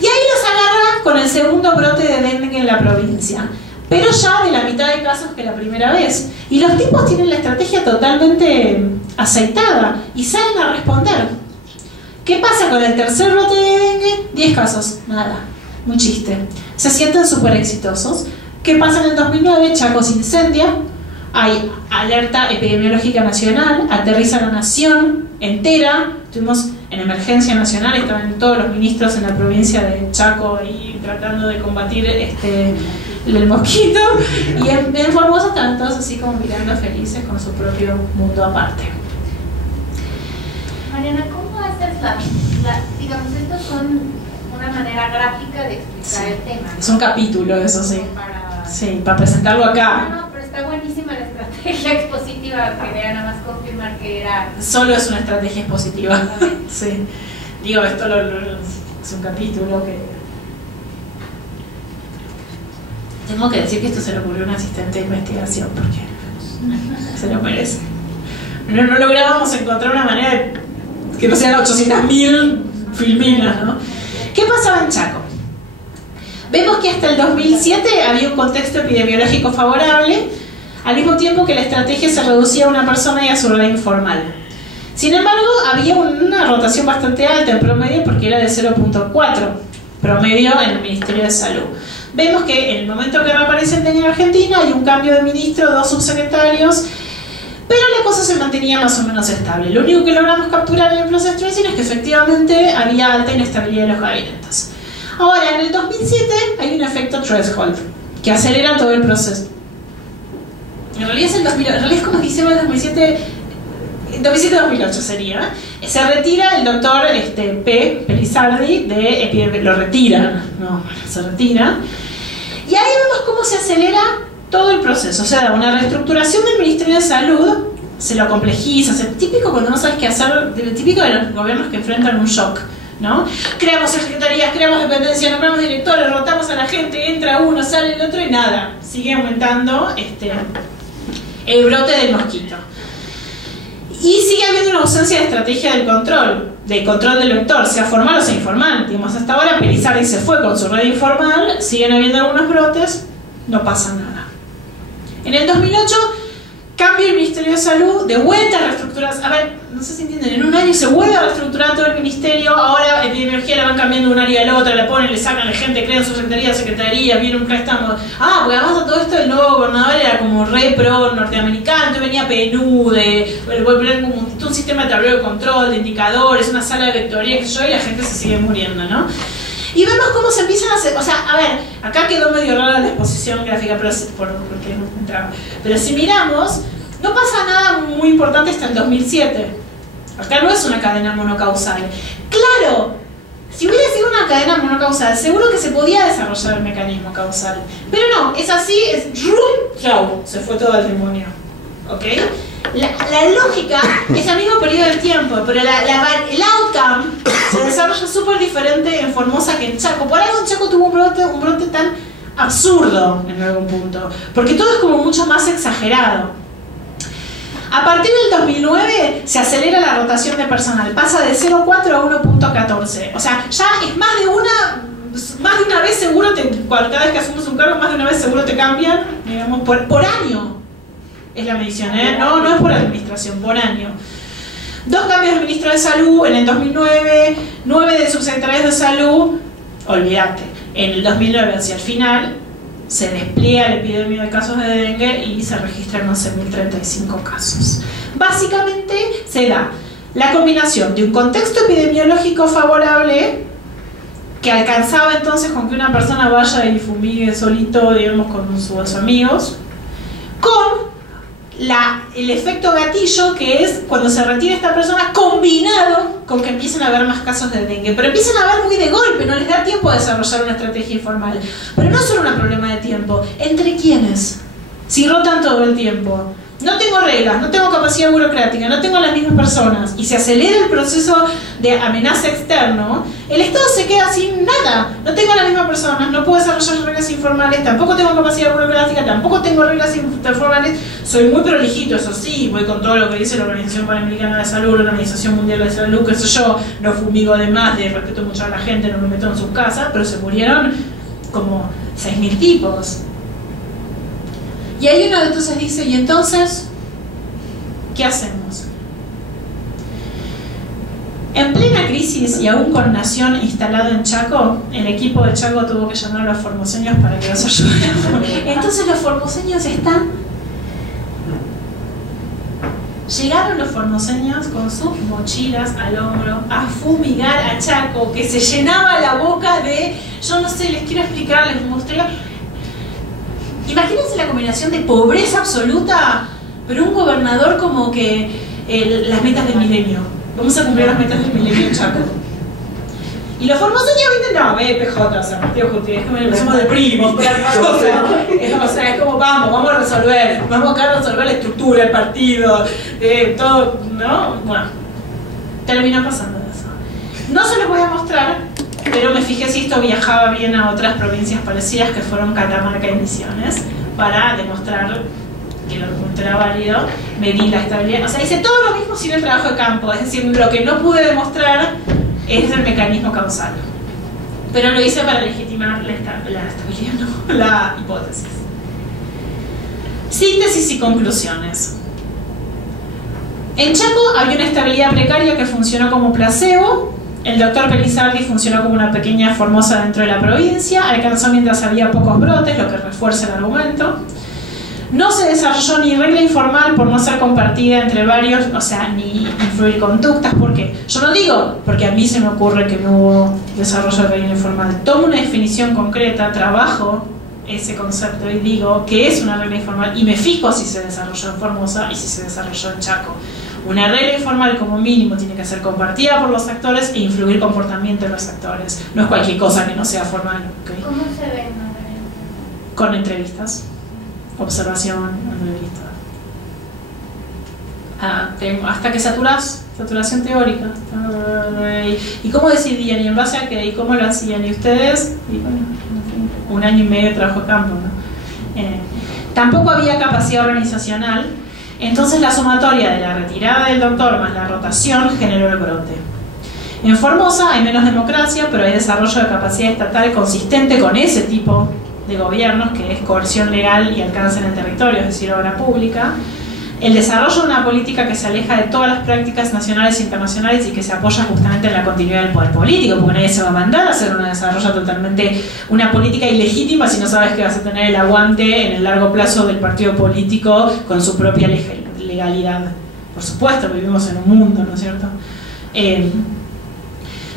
Y ahí los agarra con el segundo brote de dengue en la provincia, pero ya de la mitad de casos que la primera vez. Y los tipos tienen la estrategia totalmente aceitada y salen a responder. ¿Qué pasa con el tercer brote de dengue? 10 casos, nada, un chiste. Se sienten súper exitosos. ¿Qué pasa en el 2009? Chaco se incendia, hay alerta epidemiológica nacional, aterriza la nación entera, estuvimos en emergencia nacional, estaban todos los ministros en la provincia de Chaco y tratando de combatir el mosquito, y en Formosa estaban todos así como mirando felices con su propio mundo aparte. Mariana, ¿cómo haces digamos, estos son una manera gráfica de explicar el tema, ¿no? Es un capítulo, eso sí. Sí, para presentarlo acá. No, pero está buenísima la estrategia expositiva, quería nada más confirmar que era... Solo es una estrategia expositiva. Sí. Digo, esto es un capítulo que... Tengo que decir que esto se le ocurrió a un asistente de investigación porque se lo merece. No lográbamos encontrar una manera de que no sean 800.000 filminas, ¿no? ¿Qué pasaba en Chaco? Vemos que hasta el 2007 había un contexto epidemiológico favorable, al mismo tiempo que la estrategia se reducía a una persona y a su red informal. Sin embargo, había una rotación bastante alta en promedio, porque era de 0.4 promedio en el Ministerio de Salud. Vemos que en el momento que reaparece el dengue en Argentina hay un cambio de ministro, 2 subsecretarios, pero la cosa se mantenía más o menos estable. Lo único que logramos capturar en el proceso tracing es que efectivamente había alta inestabilidad de los gabinetes. Ahora, en el 2007 hay un efecto threshold que acelera todo el proceso. En realidad es como diciembre del 2007, 2007-2008 sería. Se retira el doctor P. Pelizardi de epidemiología, lo retiran, no, se retira. Y ahí vemos cómo se acelera todo el proceso. O sea, da una reestructuración del Ministerio de Salud, se lo complejiza, es típico cuando no sabes qué hacer, típico de los gobiernos que enfrentan un shock, ¿no? Creamos secretarías, creamos dependencias, nombramos directores, rotamos a la gente, entra uno, sale el otro y nada. Sigue aumentando el brote del mosquito. Y sigue habiendo una ausencia de estrategia del control del vector, sea formal o sea informal. Digamos, hasta ahora Pelizardi se fue con su red informal, siguen habiendo algunos brotes, no pasa nada. En el 2008 cambia el Ministerio de Salud, de vuelta a reestructurar. A ver, no sé si entienden, en un año se vuelve a reestructurar todo el ministerio, ahora epidemiología la van cambiando de un área al otro, la ponen, le sacan a la gente, crean su secretaría, viene un préstamo. Ah, porque además a todo esto el nuevo gobernador era como re pro norteamericano, entonces venía PNUD, como un sistema de tablero de control, de indicadores, una sala de vectoría, que yo, y la gente se sigue muriendo, ¿no? Y vemos cómo se empiezan a hacer, o sea, a ver, acá quedó medio rara la exposición gráfica, pero porque no entraba. Pero si miramos, no pasa nada muy importante hasta el 2007. Acá no es una cadena monocausal. Claro, si hubiera sido una cadena monocausal, seguro que se podía desarrollar el mecanismo causal. Pero no, es así, es ¡rum! ¡Chau! Se fue todo al demonio. ¿Ok? La lógica es al mismo periodo del tiempo, pero el outcome se desarrolla súper diferente en Formosa que en Chaco. Por algo en Chaco tuvo un brote tan absurdo en algún punto, porque todo es como mucho más exagerado. A partir del 2009 se acelera la rotación de personal, pasa de 0.4 a 1.14. O sea, ya es más de una vez seguro, cada vez que asumes un cargo, más de una vez seguro te cambian, digamos, por año. Es la medición, ¿eh? No es por administración, por año. 2 cambios de ministro de Salud en el 2009, 9 de subsecretarios de Salud, olvídate. En el 2009, hacia el final, se despliega la epidemia de casos de dengue y se registran 11.035 casos. Básicamente se da la combinación de un contexto epidemiológico favorable que alcanzaba entonces con que una persona vaya y fumigue solito, digamos, con sus amigos, con el efecto gatillo, que es cuando se retira esta persona, combinado con que empiezan a haber más casos de dengue. Pero empiezan a haber muy de golpe, no les da tiempo a desarrollar una estrategia informal. Pero no es solo un problema de tiempo. ¿Entre quiénes? Si rotan todo el tiempo. No tengo reglas, no tengo capacidad burocrática, no tengo las mismas personas, y se acelera el proceso de amenaza externo, el Estado se queda sin nada. No tengo las mismas personas, no puedo desarrollar reglas informales, tampoco tengo capacidad burocrática, tampoco tengo reglas informales. Soy muy prolijito, eso sí, voy con todo lo que dice la Organización Panamericana de Salud, la Organización Mundial de Salud, qué sé yo, no fumigo de más, respeto mucho a la gente, no me meto en sus casas, pero se murieron como 6.000 tipos. Y ahí uno entonces dice, ¿y entonces qué hacemos? En plena crisis y aún con Nación instalado en Chaco, el equipo de Chaco tuvo que llamar a los formoseños para que los ayudaran. Entonces los formoseños están Llegaron los formoseños con sus mochilas al hombro a fumigar a Chaco, que se llenaba la boca de, yo no sé, les quiero explicar, les mostré. Imagínense la combinación de pobreza absoluta, pero un gobernador como que las metas del milenio. Vamos a cumplir las metas del milenio en Chaco. Y los formoseños, viste, no, PJ, o sea, Partido Justicialista, es como somos de primos, o sea, es como vamos a resolver, vamos acá a resolver la estructura, el partido, todo, ¿no? Bueno, terminó pasando eso. No se los voy a mostrar, pero me fijé si esto viajaba bien a otras provincias parecidas que fueron Catamarca y Misiones, para demostrar que el argumento era válido, medí la estabilidad, o sea, hice todo lo mismo sin el trabajo de campo, es decir, lo que no pude demostrar es el mecanismo causal. Pero lo hice para legitimar la estabilidad, no, la hipótesis. Síntesis y conclusiones. En Chaco había una estabilidad precaria que funcionó como placebo. El doctor Pelizardi funcionó como una pequeña Formosa dentro de la provincia. Alcanzó mientras había pocos brotes, lo que refuerza el argumento. No se desarrolló ni regla informal por no ser compartida entre varios, o sea, ni influir conductas, porque yo no digo, porque a mí se me ocurre que no hubo desarrollo de regla informal. Tomo una definición concreta, trabajo ese concepto y digo que es una regla informal y me fijo si se desarrolló en Formosa y si se desarrolló en Chaco. Una regla informal como mínimo tiene que ser compartida por los actores e influir comportamiento en los actores. No es cualquier cosa que no sea formal. ¿Okay? ¿Cómo se ve una regla informal? Con entrevistas. Observación, entrevista. Hasta que saturación teórica. ¿Y cómo decidían? ¿Y en base a qué? ¿Y cómo lo hacían? ¿Y ustedes? Y bueno, 1 año y medio de trabajo de campo, ¿no? Tampoco había capacidad organizacional, entonces la sumatoria de la retirada del doctor más la rotación generó el brote. En Formosa hay menos democracia, pero hay desarrollo de capacidad estatal consistente con ese tipo de gobiernos, que es coerción legal y alcance en el territorio, es decir, obra pública. El desarrollo de una política que se aleja de todas las prácticas nacionales e internacionales y que se apoya justamente en la continuidad del poder político, porque nadie se va a mandar a hacer una política ilegítima si no sabes que vas a tener el aguante en el largo plazo del partido político con su propia legalidad. Por supuesto, vivimos en un mundo, ¿no es cierto?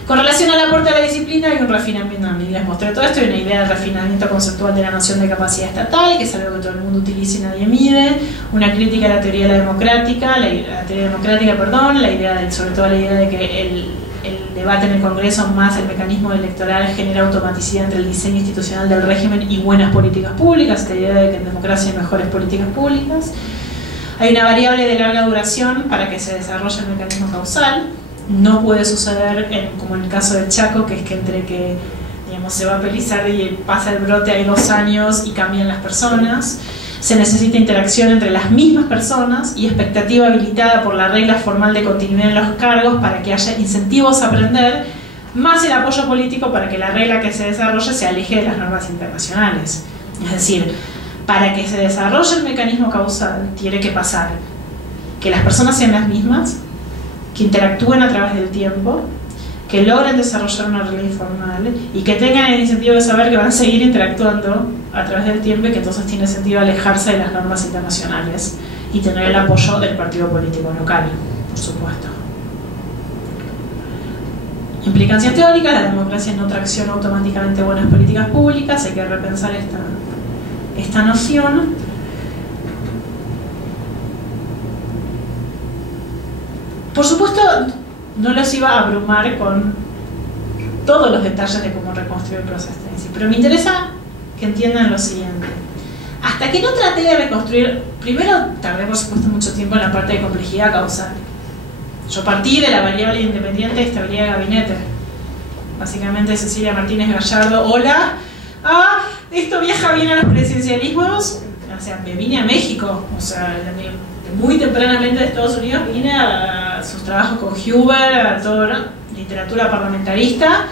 Con relación al aporte a la disciplina hay un refinamiento, y les mostré todo esto, hay una idea de refinamiento conceptual de la noción de capacidad estatal, que es algo que todo el mundo utiliza y nadie mide, una crítica a la teoría de la democrática, la idea de, sobre todo la idea de que el debate en el Congreso más el mecanismo electoral genera automaticidad entre el diseño institucional del régimen y buenas políticas públicas, la idea de que en democracia hay mejores políticas públicas. Hay una variable de larga duración para que se desarrolle el mecanismo causal. No puede suceder, como en el caso del Chaco, que es que entre que se va a Pelizardi y pasa el brote hay 2 años y cambian las personas. Se necesita interacción entre las mismas personas y expectativa habilitada por la regla formal de continuidad en los cargos para que haya incentivos a aprender, más el apoyo político para que la regla que se desarrolle se aleje de las normas internacionales. Es decir, para que se desarrolle el mecanismo causal tiene que pasar que las personas sean las mismas, que interactúen a través del tiempo, que logren desarrollar una regla informal y que tengan el incentivo de saber que van a seguir interactuando a través del tiempo y que entonces tiene sentido alejarse de las normas internacionales y tener el apoyo del partido político local, por supuesto. Implicancias teóricas: la democracia no tracciona automáticamente buenas políticas públicas, hay que repensar esta noción. Por supuesto, no los iba a abrumar con todos los detalles de cómo reconstruir el proceso en sí, pero me interesa que entiendan lo siguiente. Hasta que no traté de reconstruir, primero tardé por supuesto mucho tiempo en la parte de complejidad causal. Yo partí de la variable independiente de estabilidad de gabinete. Básicamente Cecilia Martínez Gallardo, hola, esto viaja bien a los presidencialismos. O sea, me vine a México, o sea, muy tempranamente de Estados Unidos vine a sus trabajos con Huber, a toda literatura parlamentarista.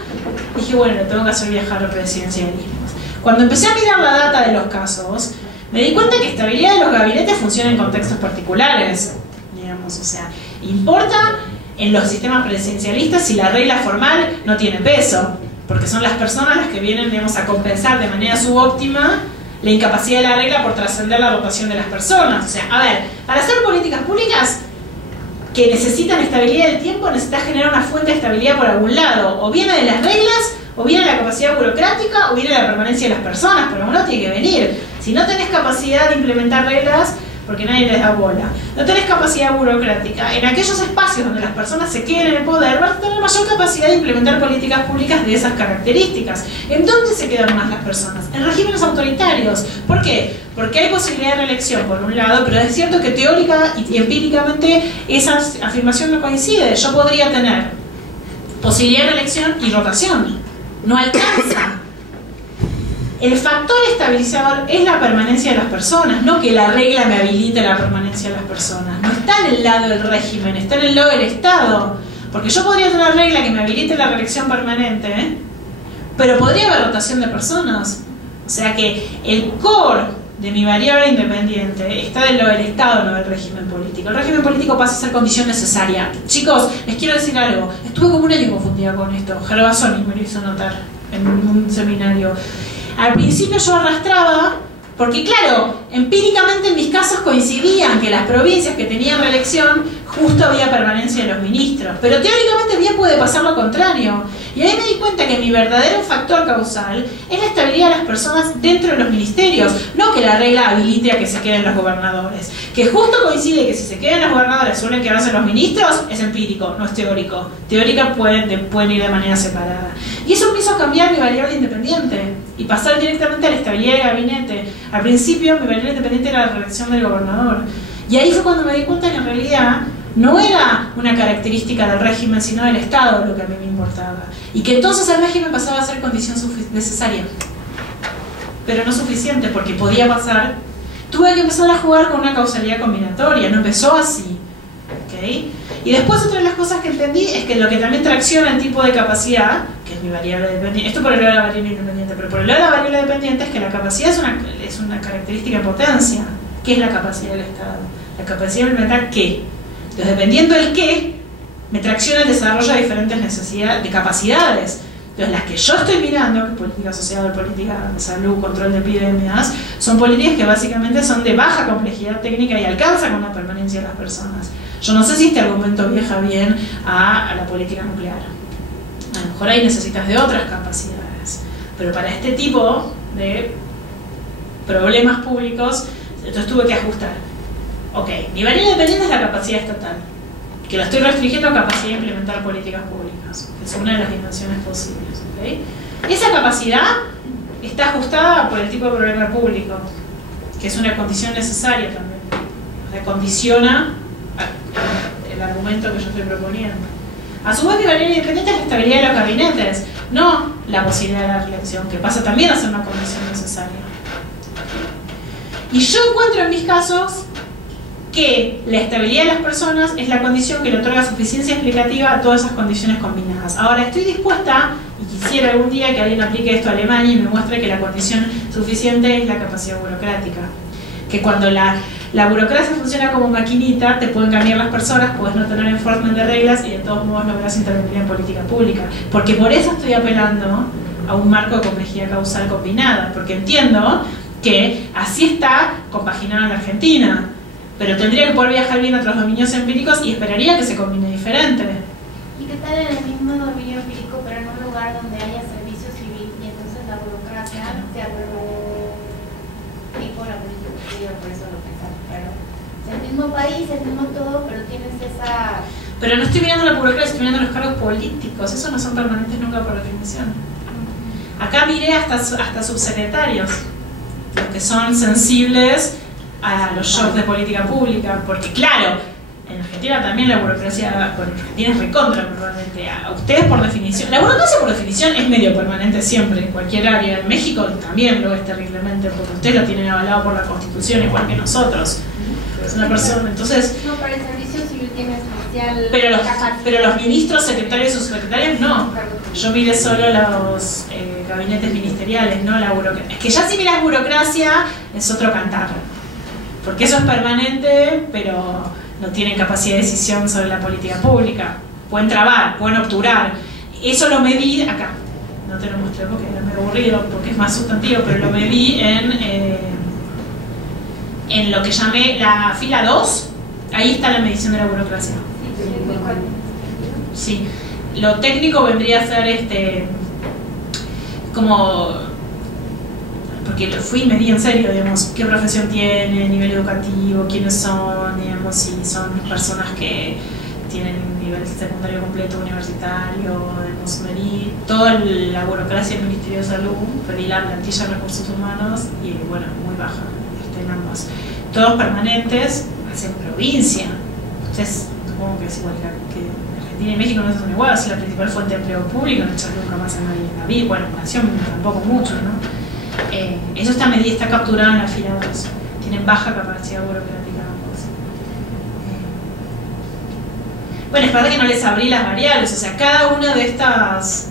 Dije, bueno, le tengo que hacer viajar a los presidencialismos. Cuando empecé a mirar la data de los casos, me di cuenta que estabilidad de los gabinetes funciona en contextos particulares, digamos, o sea, importa en los sistemas presidencialistas si la regla formal no tiene peso, porque son las personas las que vienen, digamos, a compensar de manera subóptima la incapacidad de la regla por trascender la rotación de las personas. O sea, a ver, para hacer políticas públicas que necesitan estabilidad del tiempo, necesitas generar una fuente de estabilidad por algún lado. O viene de las reglas, o viene de la capacidad burocrática, o viene de la permanencia de las personas. Por algún lado tiene que venir. Si no tenés capacidad de implementar reglas, porque nadie les da bola, no tenés capacidad burocrática, en aquellos espacios donde las personas se queden en el poder, vas a tener mayor capacidad de implementar políticas públicas de esas características. ¿En dónde se quedan más las personas? En regímenes autoritarios. ¿Por qué? Porque hay posibilidad de reelección, por un lado, pero es cierto que teórica y empíricamente esa afirmación no coincide. Yo podría tener posibilidad de reelección y rotación. No alcanza. El factor estabilizador es la permanencia de las personas, no que la regla me habilite la permanencia de las personas. No está en el lado del régimen, está en el lado del Estado. Porque yo podría tener una regla que me habilite la reelección permanente, pero podría haber rotación de personas. O sea que el core de mi variable independiente está del lado del Estado, no del régimen político. El régimen político pasa a ser condición necesaria. Chicos, les quiero decir algo. Estuve como un año confundida con esto. Gervasoni me lo hizo notar en un seminario. Al principio yo arrastraba, porque claro, empíricamente en mis casos coincidían que las provincias que tenían reelección justo había permanencia de los ministros, pero teóricamente bien puede pasar lo contrario. Y ahí me di cuenta que mi verdadero factor causal es la estabilidad de las personas dentro de los ministerios, no que la regla habilite a que se queden los gobernadores. Que justo coincide que si se quedan los gobernadores suelen quedarse los ministros, es empírico, no es teórico. Teórica pueden ir de manera separada. Y eso me hizo cambiar mi variable independiente y pasar directamente a la estabilidad del gabinete. Al principio mi variable independiente era la reelección del gobernador. Y ahí fue cuando me di cuenta que en realidad no era una característica del régimen, sino del Estado lo que a mí me importaba. Y que entonces el régimen pasaba a ser condición necesaria. Pero no suficiente, porque podía pasar. Tuve que empezar a jugar con una causalidad combinatoria, no empezó así. ¿Okay? Y después otra de las cosas que entendí es que lo que también tracciona el tipo de capacidad, que es mi variable dependiente, esto por el lado de la variable independiente, pero por el lado de la variable dependiente es que la capacidad es una característica de potencia. ¿Qué es la capacidad del Estado? La capacidad de implementar qué. Entonces, dependiendo del qué, me tracciona el desarrollo de diferentes necesidades, de capacidades. Entonces, las que yo estoy mirando, que es política social, política de salud, control de epidemias, son políticas que básicamente son de baja complejidad técnica y alcanzan con la permanencia de las personas. Yo no sé si este argumento viaja bien a la política nuclear. A lo mejor ahí necesitas de otras capacidades. Pero para este tipo de problemas públicos, entonces tuve que ajustar. Ok, mi variable dependiente es la capacidad estatal, que lo estoy restringiendo a capacidad de implementar políticas públicas, que es una de las dimensiones posibles. ¿Okay? Esa capacidad está ajustada por el tipo de problema público, que es una condición necesaria también. O sea, condiciona el argumento que yo estoy proponiendo. A su vez, mi variable independiente es la estabilidad de los gabinetes, no la posibilidad de la reelección, que pasa también a ser una condición necesaria. Y yo encuentro en mis casos que la estabilidad de las personas es la condición que le otorga suficiencia explicativa a todas esas condiciones combinadas. Ahora, estoy dispuesta, y quisiera algún día que alguien aplique esto a Alemania y me muestre que la condición suficiente es la capacidad burocrática. Que cuando la burocracia funciona como maquinita, te pueden cambiar las personas, puedes no tener enforcement de reglas y de todos modos lográs intervenir en política pública. Porque por eso estoy apelando a un marco de complejidad causal combinada, porque entiendo que así está compaginado en la Argentina. Pero tendría que poder viajar bien a otros dominios empíricos y esperaría que se combine diferente. ¿Y qué tal en el mismo dominio empírico, pero en un lugar donde haya servicio civil y entonces la burocracia sea tipo la política civil? Por eso lo pensaba, pero es el mismo país, el mismo todo, pero tienes esa... Pero no estoy mirando la burocracia, estoy mirando los cargos políticos, esos no son permanentes nunca por definición. Acá miré hasta subsecretarios, los que son sensibles a los shocks de política pública, porque claro, en Argentina también la burocracia, bueno, Argentina es recontra permanente, a ustedes por definición, la burocracia por definición es medio permanente siempre, en cualquier área, en México también lo es terriblemente, porque ustedes lo tienen avalado por la Constitución igual que nosotros, es una persona, entonces... No, para el servicio civil tiene especial... Pero los ministros, secretarios y subsecretarios no, yo miré solo los gabinetes ministeriales, no la burocracia, es que ya si miras burocracia es otro cantar. Porque eso es permanente, pero no tienen capacidad de decisión sobre la política pública. Pueden trabar, pueden obturar. Eso lo medí acá. No te lo mostré porque era medio aburrido, porque es más sustantivo, pero lo medí en lo que llamé la fila 2, Ahí está la medición de la burocracia. Sí, lo técnico vendría a ser como, porque lo fui y medí en serio, digamos, qué profesión tiene, nivel educativo, quiénes son, digamos, si son personas que tienen nivel secundario completo, universitario, digamos, medí toda la burocracia del Ministerio de Salud, pedí la plantilla de recursos humanos y bueno, muy baja, en ambas. Todos permanentes, en provincia. Entonces, supongo que es igual que Argentina y México no son igual, es la principal fuente de empleo público, no echas nunca más a nadie en la vida, bueno, nación tampoco mucho, ¿no? Eso está medida, está capturado en la fila 2. Tienen baja capacidad burocrática ambos. Bueno, es verdad que no les abrí las variables, o sea, cada una de estas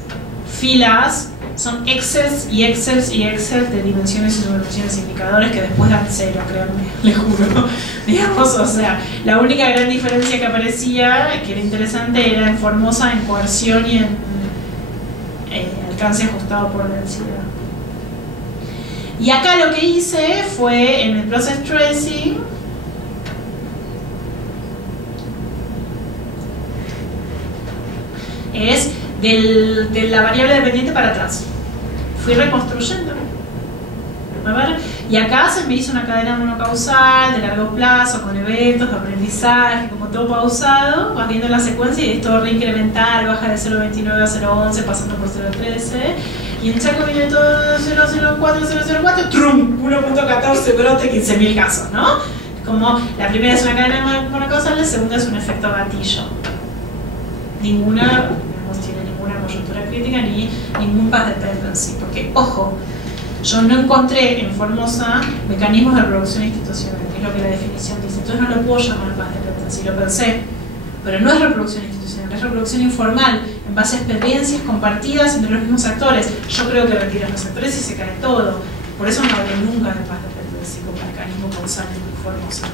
filas son excels y excels y excels de dimensiones y subdimensiones indicadores que después dan cero, créanme, les juro. Digamos, o sea, la única gran diferencia que aparecía, que era interesante, era en Formosa, en coerción y en alcance ajustado por densidad. Y acá lo que hice fue, en el process tracing, es de la variable dependiente para atrás. Fui reconstruyendo. A ver, y acá se me hizo una cadena monocausal de largo plazo, con eventos de aprendizaje, como todo pausado, vas viendo la secuencia y es todo reincremental, baja de 0.29 a 0.11, pasando por 0.13, y en Chaco viene todo 0.04, ¡trum! 1.14, brote, 15.000 casos, ¿no? Como la primera es una cadena monocausal, la segunda es un efecto gatillo. Ninguna, no tiene ninguna coyuntura crítica ni ningún path dependency, porque, ojo, yo no encontré en Formosa mecanismos de reproducción institucional, que es lo que la definición dice. Entonces no lo puedo llamar path dependency, lo pensé, pero no es reproducción institucional, es reproducción informal, en base a experiencias compartidas entre los mismos actores. Yo creo que retiran los actores y se cae todo. Por eso no hablé nunca de path dependency como mecanismo causal en Formosa.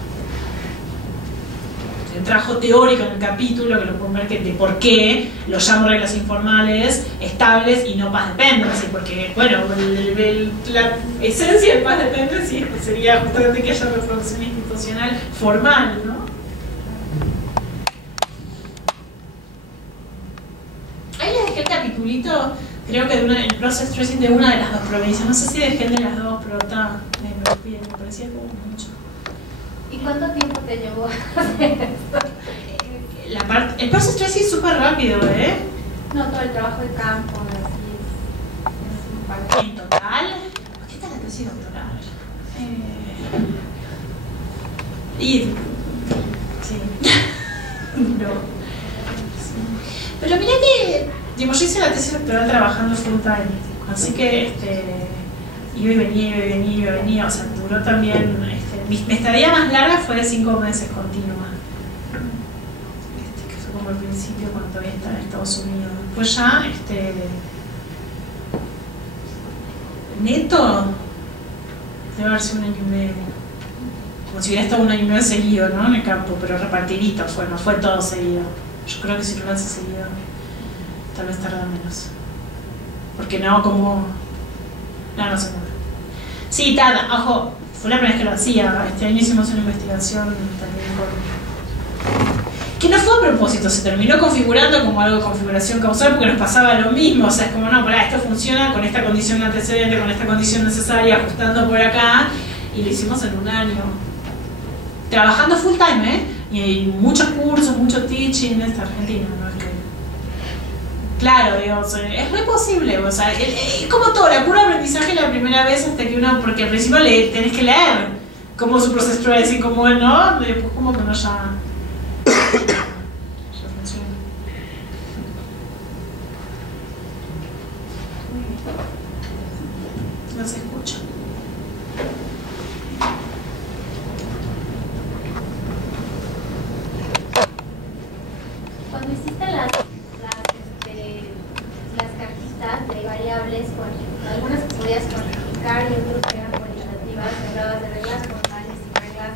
El trabajo teórico en el capítulo, que lo pueden ver, de por qué lo llamo reglas informales, estables y no path dependency, porque, bueno, la esencia del path dependency sería justamente que haya reproducción institucional formal, ¿no? Ahí les dejé el capitulito, creo que el process tracing de una de las dos provincias, no sé si dejé el de las dos, pero me parecía como mucho. ¿Y cuánto tiempo te llevó a hacer esto? El process tracing es súper rápido, ¿eh? No, todo el trabajo de campo, así es En total, ¿qué tal la tesis doctoral? Sí. No. Sí. Pero mirá que, digamos, yo hice la tesis doctoral trabajando full time, así que iba y venía, o sea, duró también. Mi estadía más larga fue de 5 meses continua, que fue como al principio cuando todavía estaba en Estados Unidos. Después ya, neto, debe haber sido 1 año y medio, como si hubiera estado 1 año y medio seguido, ¿no? En el campo, pero repartidito no fue todo seguido. Yo creo que si no lo hace seguido, tal vez tarda menos, porque no como, no sé. Sí, tarda, ojo. Fue la primera vez que lo hacía. Este año hicimos una investigación también que no fue a propósito, se terminó configurando como algo de configuración causal porque nos pasaba lo mismo. O sea, es como, no, pará, esto funciona con esta condición antecedente, con esta condición necesaria, ajustando por acá, y lo hicimos en 1 año. Trabajando full time, ¿eh? Y muchos cursos, mucho teaching en esta Argentina, ¿no? Claro, digo, es muy posible, o sea, es como todo, la curva de aprendizaje la primera vez hasta que uno, porque al principio tenés que leer cómo su proceso tracing, como no, después como que uno ya funciona. No se escucha. Cuando hiciste las cajitas de variables, algunas que podías cuantificar y otras que eran cualitativas, hablabas de reglas formales y reglas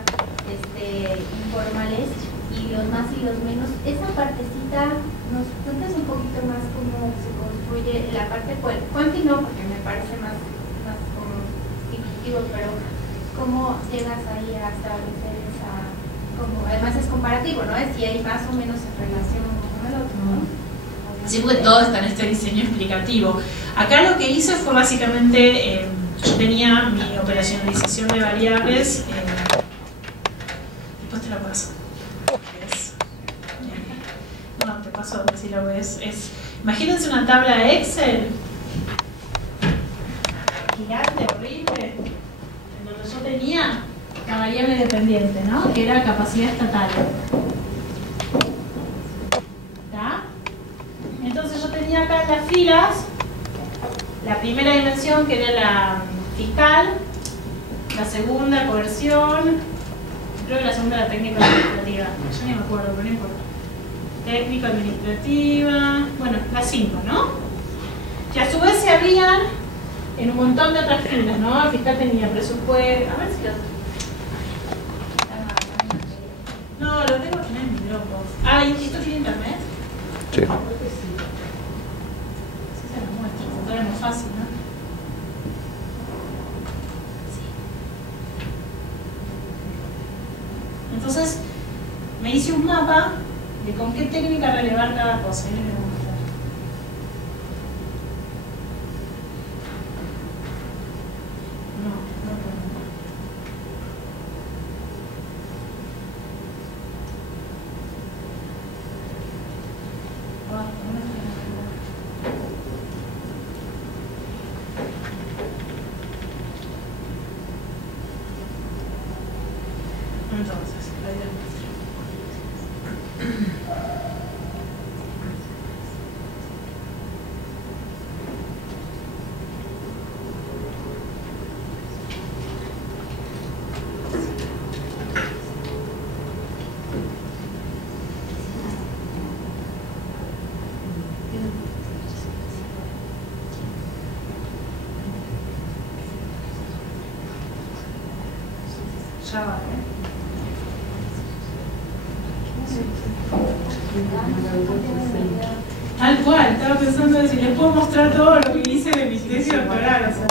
informales, y los más y los menos. Esa partecita, ¿nos cuentas un poquito más cómo se construye la parte cuanti? No, porque me parece más como intuitivo, pero ¿cómo llegas ahí a establecer esa como, además es comparativo, ¿no? Es si hay más o menos en relación con el otro, ¿no? Sí, porque todo está en este diseño explicativo. Acá lo que hice fue básicamente, yo tenía mi operacionalización de variables, después te la paso. No, te paso si lo ves. Imagínense una tabla de Excel gigante, horrible, en donde yo tenía la variable dependiente, ¿no? Que era capacidad estatal. ¿Está? Entonces yo tenía acá en las filas la primera dimensión, que era la fiscal, la segunda coerción, creo que la segunda era técnica administrativa, yo ni me acuerdo, pero no importa. Técnica administrativa, bueno, las 5, ¿no? Que a su vez se abrían en un montón de otras filas, ¿no? El fiscal tenía presupuesto, a ver si lo... No, lo tengo que tener en mi Dropbox. Ah, ¿y esto tiene internet? Sí. Sí, se lo muestro, es más fácil, ¿no? Sí. Entonces, me hice un mapa de con qué técnica relevar cada cosa. Y les voy a mostrar. No puedo. ¿Dónde está la regla? Entonces, ahí les muestro. Ya va, Tal cual, estaba pensando si les puedo mostrar todo lo que hice de mi tesis doctoral. O sea.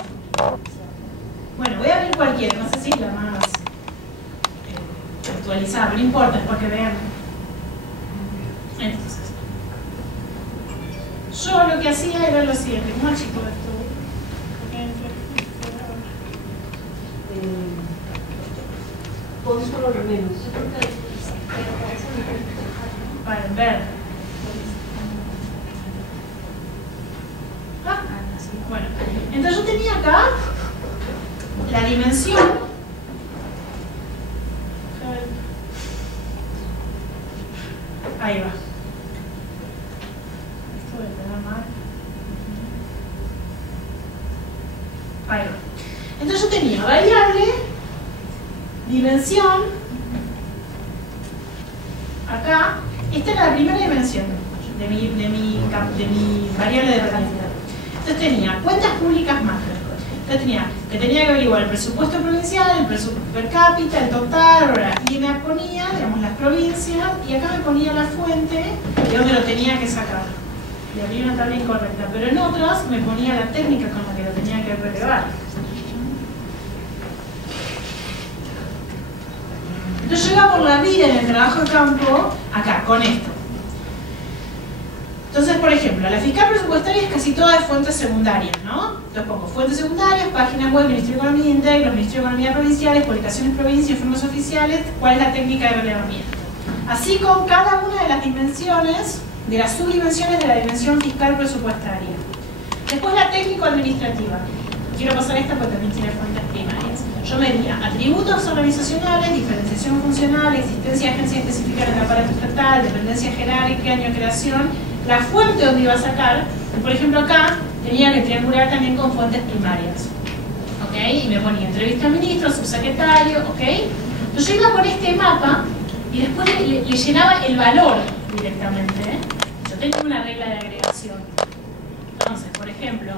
Bueno, voy a abrir cualquiera, no sé si es la más actualizada, pero no importa, es para que vean. Entonces, yo lo que hacía era lo siguiente, ¿cómo chico esto? Pon solo lo menos. Para ver. Bueno, entonces yo tenía acá la dimensión. Ahí va. Esto voy a tener mal. Ahí va. Entonces yo tenía variable, dimensión, acá, esta era la primera dimensión de mi variable de dependencia. Entonces tenía cuentas públicas macro. Entonces tenía que averiguar el presupuesto provincial, el presupuesto per cápita, el total, y me ponía, digamos, las provincias, y acá me ponía la fuente de donde lo tenía que sacar. Y había una tabla incorrecta, pero en otras me ponía la técnica con la que lo tenía que relevar. Entonces yo iba por la vida en el trabajo de campo, acá, con esto. Entonces, por ejemplo, la fiscal presupuestaria es casi toda de fuentes secundarias, ¿no? Entonces pongo fuentes secundarias, páginas web, Ministerio de Economía Integros, Ministerio de Economía Provinciales, publicaciones provincias, informes oficiales, cuál es la técnica de relevamiento. Así con cada una de las dimensiones, de las subdimensiones de la dimensión fiscal presupuestaria. Después la técnico-administrativa. Quiero pasar esta porque también tiene fuentes primarias. Yo medía atributos organizacionales, diferenciación funcional, existencia de agencia específica en el aparato estatal, dependencia jerárquica, año de creación, la fuente donde iba a sacar. Por ejemplo, acá tenía que triangular también con fuentes primarias. ¿Ok? Y me ponía entrevista al ministro, subsecretario, ¿ok? Entonces yo iba con este mapa y después le llenaba el valor directamente. Yo tengo una regla de agregación. Entonces, por ejemplo,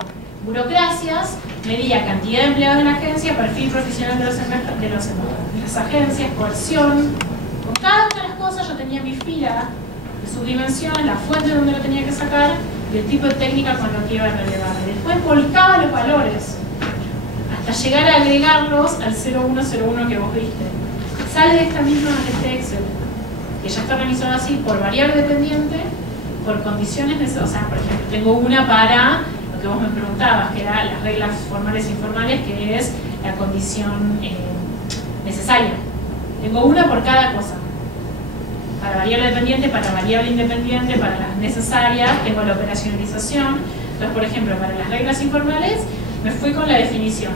burocracias, medía cantidad de empleados de la agencia, perfil profesional de las agencias, coerción. Con cada una de las cosas yo tenía mi fila de subdimensión, la fuente donde lo tenía que sacar y el tipo de técnica con lo que iba a relevar. Y después volcaba los valores hasta llegar a agregarlos al 0101 que vos viste. sale de esta misma de este Excel, que ya está organizado así por variable dependiente, por condiciones necesarias. O sea, por ejemplo, tengo una para lo que vos me preguntabas, que era las reglas formales e informales, que es la condición necesaria. Tengo una por cada cosa. Para variable dependiente, para variable independiente, para las necesarias, tengo la operacionalización. Entonces, por ejemplo, para las reglas informales, me fui con la definición.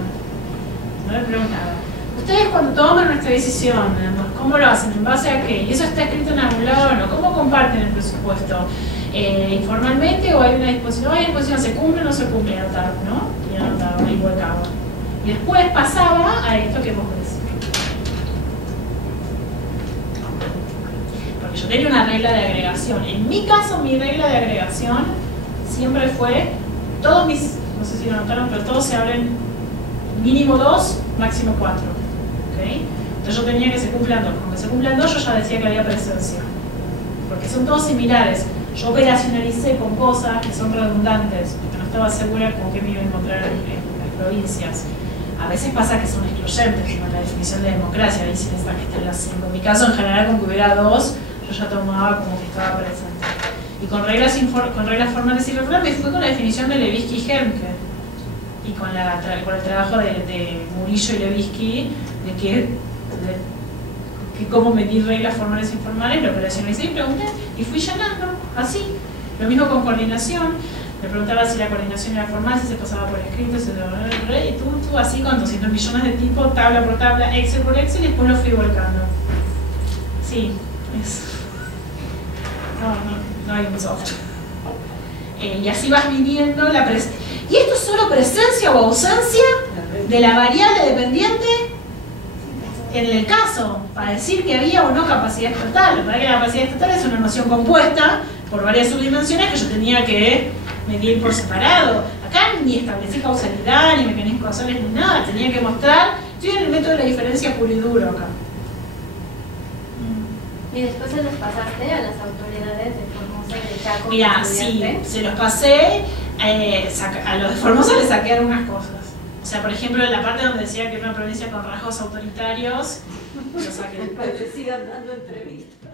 No me preguntaba, ustedes cuando toman nuestra decisión, ¿cómo lo hacen? ¿En base a qué? ¿Y eso está escrito en algún lado o no? ¿Cómo comparten el presupuesto? ¿Informalmente o hay una disposición? ¿Hay disposición? ¿Se cumple o no se cumple? Anotar, ¿no? Y anotaba, y volcaba. Y después pasaba a esto que vos decís. Porque yo tenía una regla de agregación. En mi caso, mi regla de agregación siempre fue, todos mis, no sé si lo notaron, pero todos se abren mínimo 2, máximo 4. ¿Okay? Entonces yo tenía que se cumplan 2. Con que se cumplan 2 yo ya decía que había presencia. Porque son todos similares. Yo operacionalicé con cosas que son redundantes, porque no estaba segura con qué me iba a encontrar en las provincias. A veces pasa que son excluyentes, como la definición de democracia, ahí sí necesita que estén las 5. En mi caso, en general, con que hubiera 2, yo ya tomaba como que estaba presente. Y con reglas formales y regulares me fui con la definición de Levitsky y Hermke. Y con el trabajo de Murillo y Levitsky, de cómo medir reglas formales e informales, lo operacionalicé y pregunté, y fui llenando, así. Lo mismo con coordinación, me preguntaba si la coordinación era formal, si se pasaba por escrito, y tú así con 200 millones de tipos, tabla por tabla, Excel por Excel, y después lo fui volcando. Sí, es... No hay un soft. Y así vas midiendo la presencia. ¿Y esto es solo presencia o ausencia de la variable dependiente? En el caso, para decir que había o no capacidad estatal. La verdad que la capacidad estatal es una noción compuesta por varias subdimensiones que yo tenía que medir por separado. Acá ni establecí causalidad, ni mecanismos causales, ni nada. Tenía que mostrar, estoy en el método de la diferencia puro y duro acá. ¿Y después se los pasaste a las autoridades de Formosa y de Chaco? Mira, sí, se los pasé. A los de Formosa les saqué algunas cosas. O sea, por ejemplo, en la parte donde decía que era una provincia con rasgos autoritarios, lo saqué. Parecida dando entrevistas.